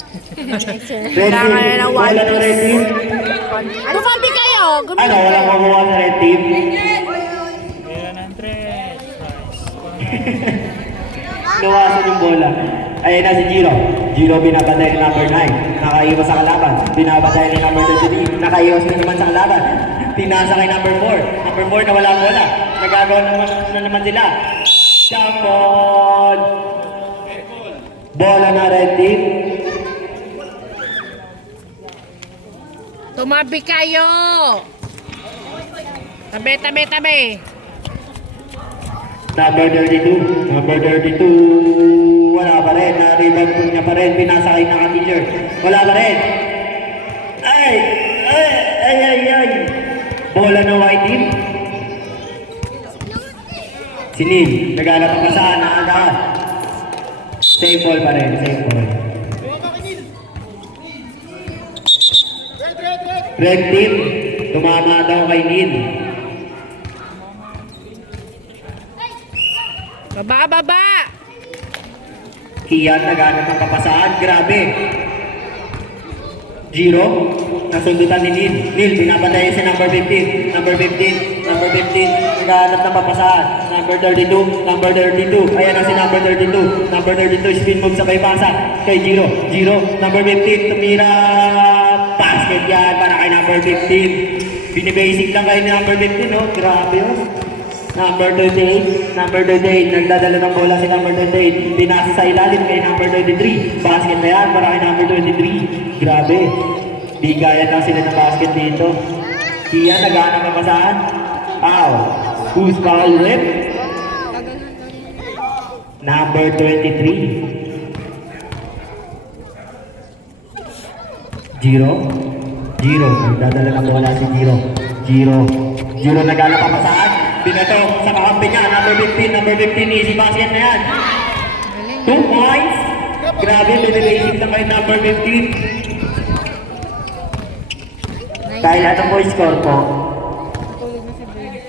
Kailangan na ng Wala ng red team. Tumabi kayo! Ano, wala makuha sa red team. Kaya ng tres. Nawasan yung bola. Ayan na si Giro. Giro binabantay ni number 9. Nakaiwas sa kalaban. Binabantay ni number 33. Nakaiwas din naman sa kalaban. Pinasa kay number 4. Number 4 na wala ang bola. Nagagawa na naman sila. Shampon! Bola na red team. Tumabi kayo! Tabi! Number 32. Wala pa rin. Na-rebound po niya pa rin. Pinasa kay naka-teacher. Wala pa rin. Ay! Bola na white team. Si Neil. Naghanap ang kasaan. Nakagahan. Save ball pa rin. Save ball. Red team. Tumama daw kay Neil. Baba! Kian naghanap ng papasaan. Grabe. Giro. Nasundutan ni Neil. Neil, pinapatay si number 15. Number 15. Naghanap ng papasaan. Number 32. Ayan na si number 32. Number 32, spin move sabay pasa. Kay Giro. Number 15, tumira. Basket yan para kay number 15. Binibasic lang kay number 15, no? Grabe, oh. Number 28, nagdadala ng bola si number 28. Pinasa sa ilalim kay number 23. Basket na yan para kay number 23. Grabe. Di gaya na sila ng basket dito. Kian, nagana ka pasahan? Foul. Who's foul rip? Number 23. Giro, nagdadala ng bola si Giro nagana pa pasahan. Binato sa kakampi niya, number 15, easy basket na yan. 2 points. Grabe, binilation na kay number 15. Kyle, ano po score po? Tulog na si Bird.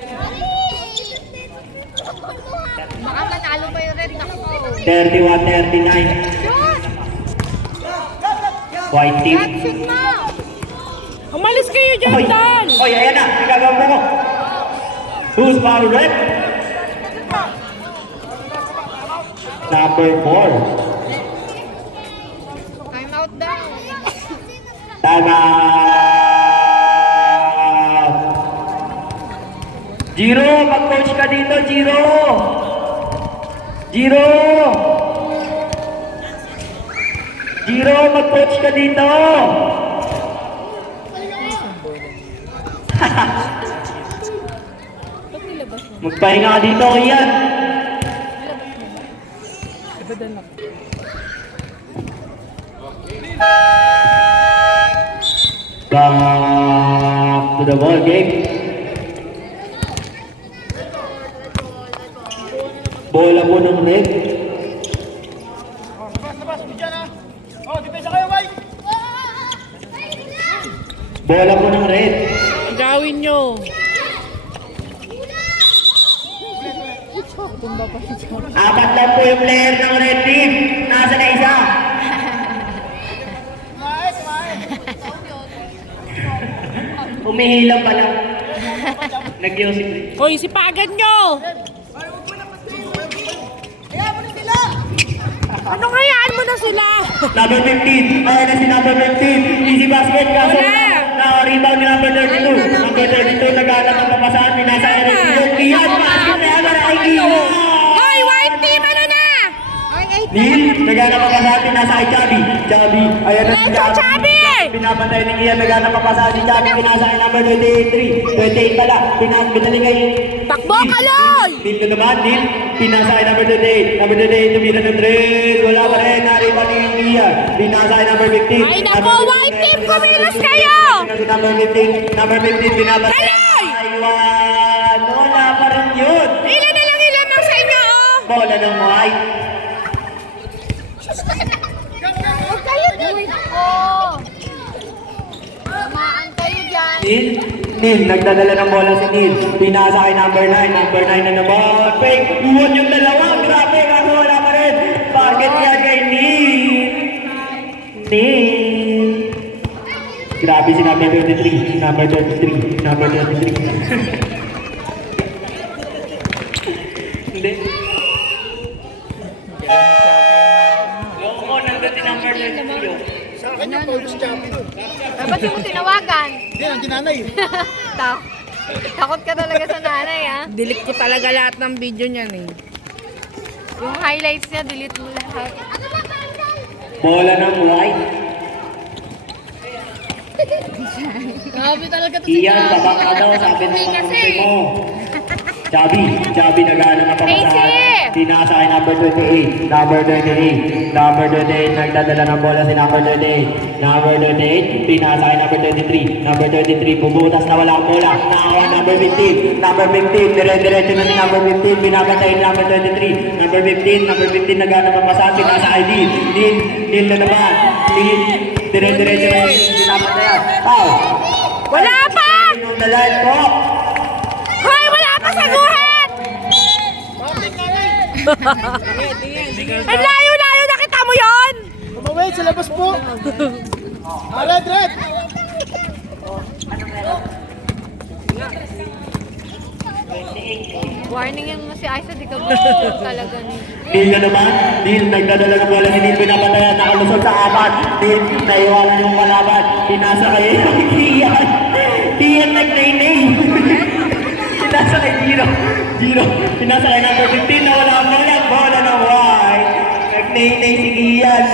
Baka nanalo pa yung red ako. 31-39. White team. Shoot mo! Umalis kayo dyan, Don! Oy, ayan na, igagawa mo. Who's foul red? Number 4. Time out daw. Tama. Giro, mag-coach ka dito, Giro. Giro, mag-coach ka dito. Magpahinga ka dito, Ian. Back to the ball game. Bola po ng red. Bola po ng red. Gawin nyo. Apat lang po yung player ng red team. Nasa na isa? Umihilang pa lang. Nag-iosip. Hoy, sipagan nyo! Ano hayaan mo na sila? Number 15. Ay na si number 15. Easy basket. Kaso na-rebound ni number 32. Number 32 nag-alat ang papasahan. Minasa ka rin. Iyan, basket na yan. Ay, Iyan. Hoy, white team, ano na? Neil, nag-alat ang papasahan. Minasa kay Chubby. Ayan na si Let's go, Chubby! Pinapantay ni Ian. Nag-alat ang papasahan si Chubby. Pinasa kay number 28 pala. Pinali kay... Takbo, Kaloy! Neil na naman. Neil. Pinasa kay number 28. Number 28 tumira ng 3. Wala pa rin. Naripan ni Ian. Pinasa kay number 15. Ay, naku, white team, kumilos kayo! Number 15. Number 15. Pinapantay. Kaloy! Aywan. Wala pa rin yun. Ilan na lang ilamang sa inyo, oh! Bola ng white. Huwag kayo din ako. Tamaan kayo dyan. Neil, nagdadala ng bola si Neil. Pinasa kay number 9. Number 9 na naman. Fake. Iwan yung dalawa. Grabe. Kaso wala pa rin. Bakit yan kay Neil? Grabe si number 23. Number 23. Number 23. Hindi. Yung ko, nandun si number 23. Ba't mo tinawagan? Hindi, nandiyan nanay. Takot ka talaga sa nanay, ha? Delete ko talaga lahat ng video niyan, eh. Yung highlights niya, delete mo lahat. Bola ng white. Grabe talaga to Iyan, baba ka daw, sabi ng mga kumpay mo. Chubby, nagana nga pa Casey! Pinasa kay number 28. Number 28. Number 28, nagdadala ng bola si number 28. Number 28, pinasa kay number 23. Number 23, bubutas na wala ang bola. Nakawa number 15. Number 15, dire-diretso na ni number 15. Binabantay ni number 23. Number 15, nagana pa pasahan. Pinasa kay Neil na naman. Neil, dire-diretso na ni binabantayan. Wala pa! Yung line po. Hoy, wala pa sa guhit! Ang layo-layo, nakita mo yon? Kumaway, sa labas po. Red. Warning mo si Aiza, di ka gusto talaga ni. Neil na naman. Neil, nagdadala ng bola si Neil. Binabantayan, nakalusot sa apat. Neil, naiwanan yung kalaban. Pinasa kay Ian. Ian nag-nay-nay. Pinasa kay Giro. Giro, pinasakay number 15 na wala ang bola. Bola ng white. Nag-nay-nay si Ian.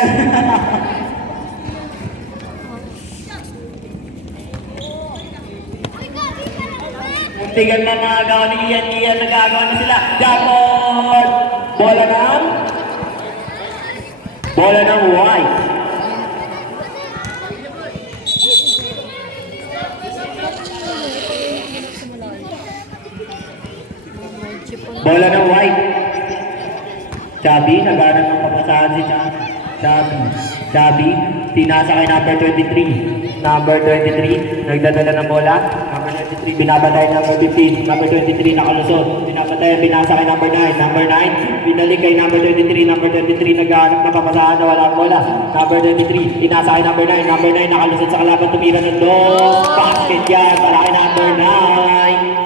Muntigan na mga gawa ni Ian. Ian, nagagawa na sila. Japon! Bola ng white. Bola ng white. Chubby, naghanap ng papasahan si Chubby, tinasa kay number 23. Number 23, nagdadala ng bola. Number 23, binabatay number 15. Number 23, nakalusot. Binabatay, binasa kay number 9. Number 9, binalik kay number 23. Number 23, naghanap ng papasahan na wala ang bola. Number 23, tinasa kay number 9. Number 9, nakalusot sa kalaban, tumira ng dos. Basket yan para kay number 9.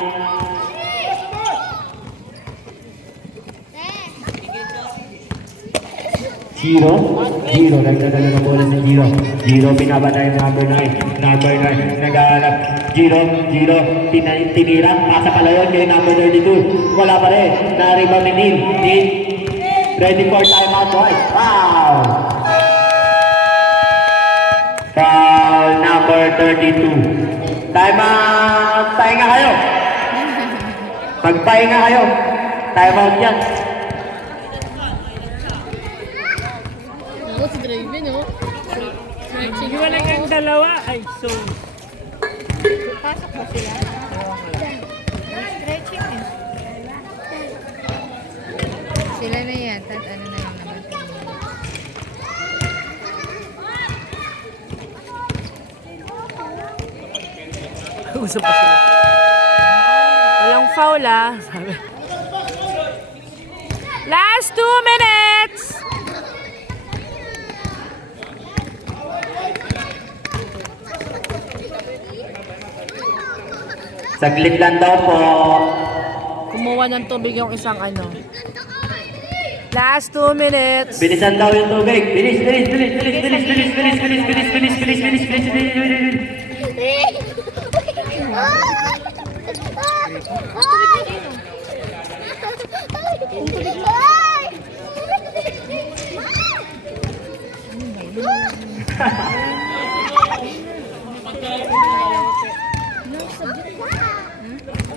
Giro, nagdadala ng bola si Giro, binabatay ng number 9. Number 9, naghahanap. Giro, tinira, pasa palayon kay number 32. Wala pa rin, nariba ni Neil. Ready for timeout, boys. Foul! Foul number 32. Timeout! Pahinga kayo! Pagpahinga kayo, timeout yan. Ako si Draven, oh. Sige, wala kang dalawa. Ay, so. Pasok ba sila? Stretching eh. Sila na yan. At ano na lang naman. Usap pa sila. Walang foul ah. Sabi. Last 2 minutes! Saglit lang daw po. Kumuha ng tubig yung isang ano. Last 2 minutes. Bilisan daw yung tubig. Bilis.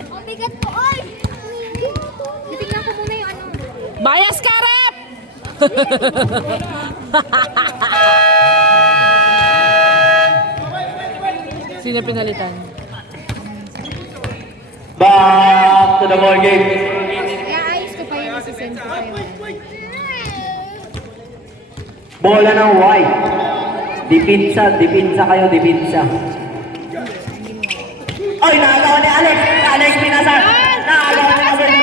Ang bigat po, oy! Titignan ko muna yung ano. Bias ka, rep! Sino pinalitan? Back to the ball game. Kaya ayos ko pa yung masisend ko kayo. Bola ng white. Dipinsa kayo, dipinsa. Oy, naagaw ni Alex. Alex pinasar. Naagaw ni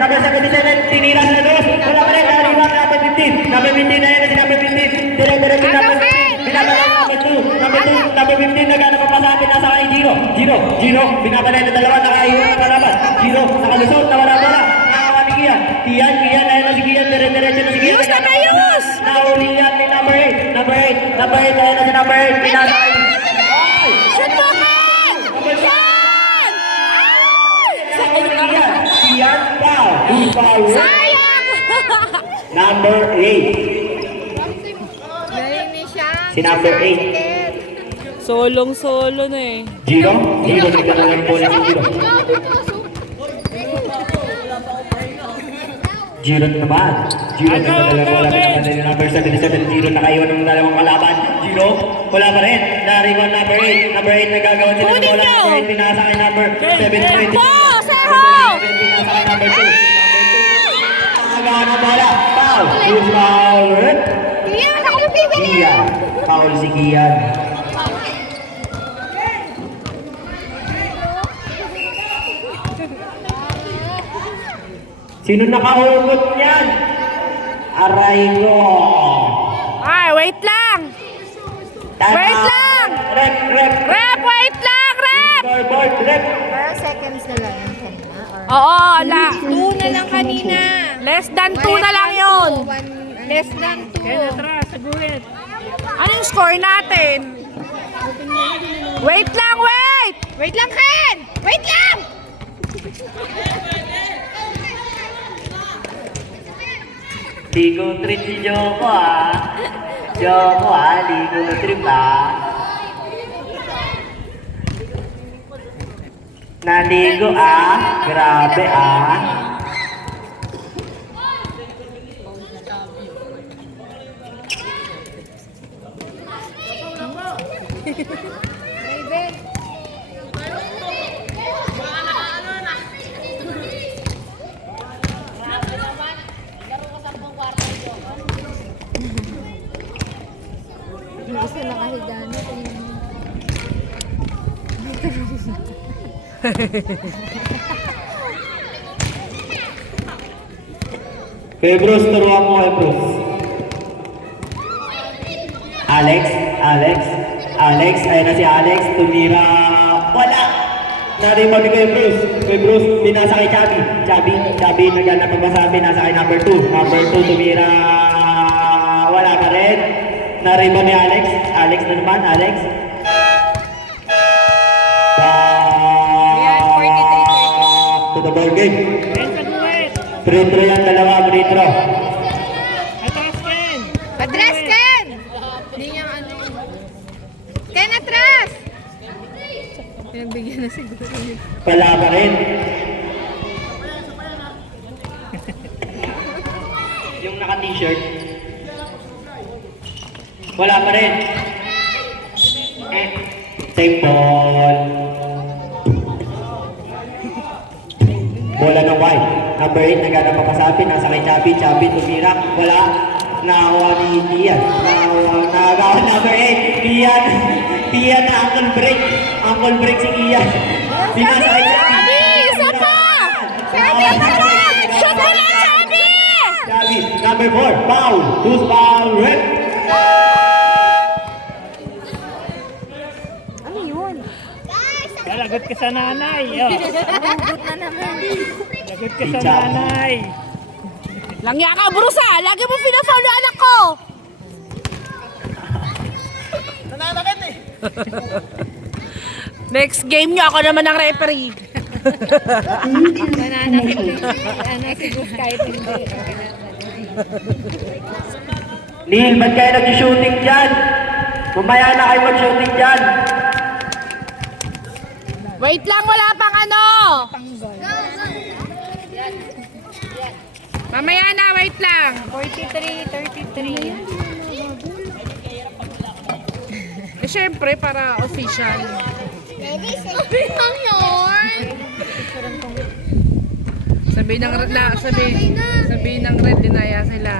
number 77. Tinira na dos. Wala pa rin. Nariba number 15. Number 15 na yan si number 15. Dire-diretso number 15. Binabalay number 2. Number 15. Nagana pa pasahan. Pinasa kay Giro. Binabalay na dalawa. Nakaiwan na palaban. Giro. Nakalusot. Nawala. Nakawa ni Kian. Kian. Ayun na si Kian. Dire-diretso na si Kian. Nahuli yan ni number 8. Number 8. Ayun na si number 8. Pinasa kay Shoot mo ka! Kian foul. Sayang! Number 8. Galing ni siya. Si number 8. Solong-solo na eh. Giro nagdadala ng bola si Giro naman. Nagdadala ng bola ni number 77. Giro nakaiwan ng dalawang kalaban. Giro, wala pa rin. Nariwan number 8. Number 8 nagagawa sila ng bola. Number 8 pinasa kay number 7. Po! Seho! Pinasa kay number 2. Nagagawa ng bola. Foul. Who's foul? Kian, ako yung bibili! Kian. Foul si Kian. Sino nakahugot niyan? Aray ko. Ay, wait lang! Tama. Wait lang! Rep. Rep, wait lang, rep! Scoreboard, rep. Pero seconds na lang yung kanina. Or Oo, 2 na lang kanina. less than 2 na lang yun. Less than 2. Kaya atras, sa gulit. Ano yung score natin? Wait lang, wait! Wait lang, Ken! Wait lang! Ligo trip si Joko ah. Joko ah, ligo trip ah. Naligo ah, grabe ah. Yung isa nakahiga na. Tingnan mo. Kay Bruce, turuan mo kay Bruce. Alex, ayun na si Alex, tumira, wala! Narinig kay Bruce, binasa kay Chubby, naghanap ang masabi, nasa kay number 2. Number 2, tumira, wala pa rin. Narinig ni Alex na naman, Alex. Back to the ball game. Free throw yan, dalawa, free throw. Atras, Ken! Hindi niya ano. Ken, atras! Pinagbigyan na siguro. Wala pa rin. Yung naka-t-shirt. Wala pa rin. Same ball. Bola ng white. Number 8, naghanap pa pasabi. Nasa kay Chubby, tumira. Wala. Nakakuha ni Tian. Nakakuha number 8. Tian na ankle break si Ian. Binasa kay Chubby. Isa pa! Chubby, shoot mo na, Chubby! Chubby, number 4. Foul. Who's foul? Red. Ano yun? Lagot ka sa nanay. Oh. Hugot na naman. Lagot ka sa nanay. Langya ka, Bruce ah! Lagi mo pinafollow yung anak ko! Nananakit eh. Next game nyo, ako naman ang referee. Bluetooth connected. Ano, siguro kahit hindi. Neil, ba't kayo nag-shooting dyan? Mamaya na kayo mag-shooting dyan. Wait lang, wala pang ano! Mamaya na, wait lang. 43-33. Eh, syempre, para official. Ang yun! Sabi ng red, dinaya sila.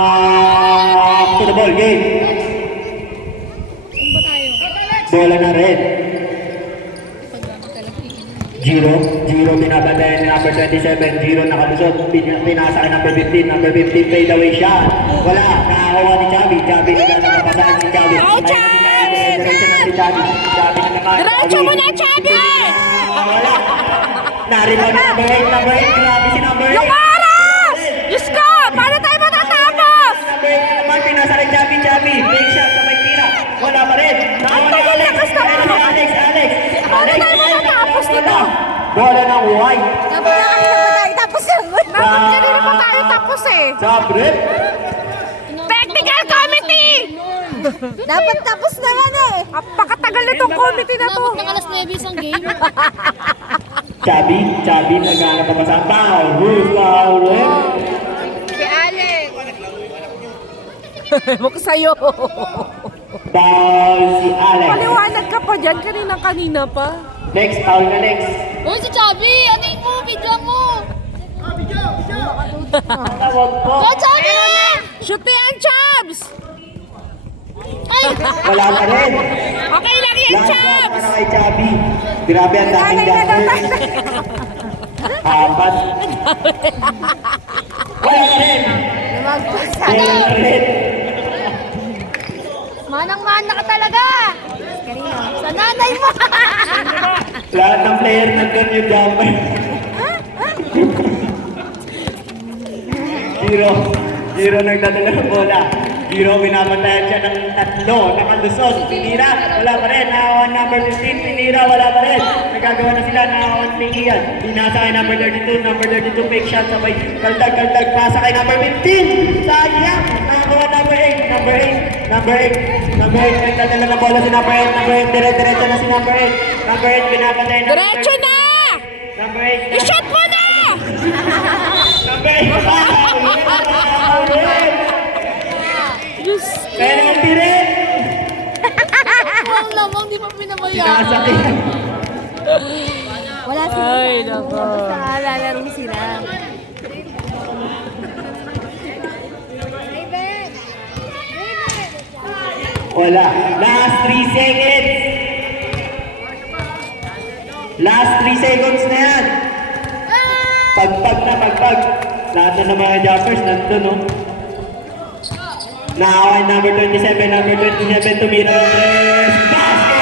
Back to the ball game. Bola na red. Giro binabantayan ni number 27. Giro nakalusot. Pinasa kay number 15. Number 15 fade away shot. Wala. Nakakuha ni Chubby. Chubby na nakapasahan si Chubby. Go, Chubby! Diretso mo na, Chubby! Wala. Narinig na number 8. Number 8. Grabe si number 8. Yung oras! Diyos ko! Paano tayo matatapos? Number 8 naman. Pinasa kay Chubby. Fake shot sa may tira. Wala pa rin. Ang tagal na gusto mo. Alex. Paano tayo matatapos nito? Bola ng white. Dapat na kanina pa tayo tapos yan. Dapat kanina pa tayo tapos eh. Sabre. Technical committee! Dapat tapos na yan eh. Apakatagal na itong committee na to. Dapat ng alas 9 isang game. Chubby, naghanap pa sa foul. Who's foul? Si Alex. Mukha sa'yo. Foul si Alex. Paliwanag ka pa dyan kanina pa. Next, foul na next. Uy, si Chubby! Ano yung mo? Video mo! Tawag po. Go, Chubby! Shoot mo yan, Chubs! Ay! Wala pa rin. Okay lang yan, Last one Chubs! para kay Chubby. Grabe ang daming gappers. Apat. Wala pa rin. Wala pa rin. Manang-mana ka talaga! Sa nanay mo! Lahat ng player nandun yung gapper. Giro nagdadala ng bola. Giro binabantayan siya ng tatlo. Nakalusot. Pinira. Wala pa rin. Number 15. Pinira. Wala pa rin. Nagagawa na sila na on pinky yan. Pinasa kay number 32, number 32 fake shot. Sabay kaldag, pasa kay number 15. Sayang. Nakakuha number 8, number 8, number 8, number 8. Nagdadala na bola si number 8, number 8. Dire-diretso na si number 8. Number 8, pinapatay na. Diretso na! Number 8. I-shot mo na! Number 8. Diyos Pero ang tire. Ang lamang, di pa pinabayaan. Sinasakit. Wala sila. Ay, nako. Basta lalaro sila. Wala. Last 3 seconds. Last 3 seconds na yan. Pagpag na, pagpag. Lahat na ng mga jumpers nandun, no? Nakawin number 27, tumira ng 3. Basket!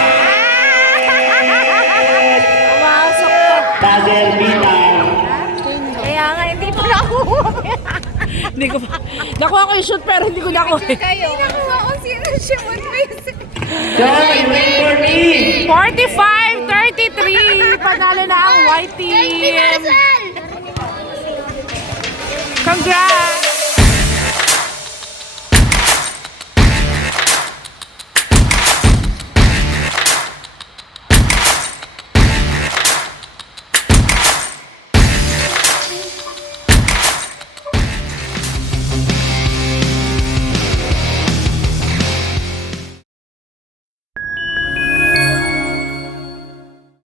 Pumasok pa. Dazzle, bitang. Kaya nga, hindi pa ako. Hindi ko pa. Nakuha ko yung shoot pero hindi ko nakuha. Kayo. Nakuha ko sino siya. John, wait for me! 45-33. Panalo na ang white team. Congrats!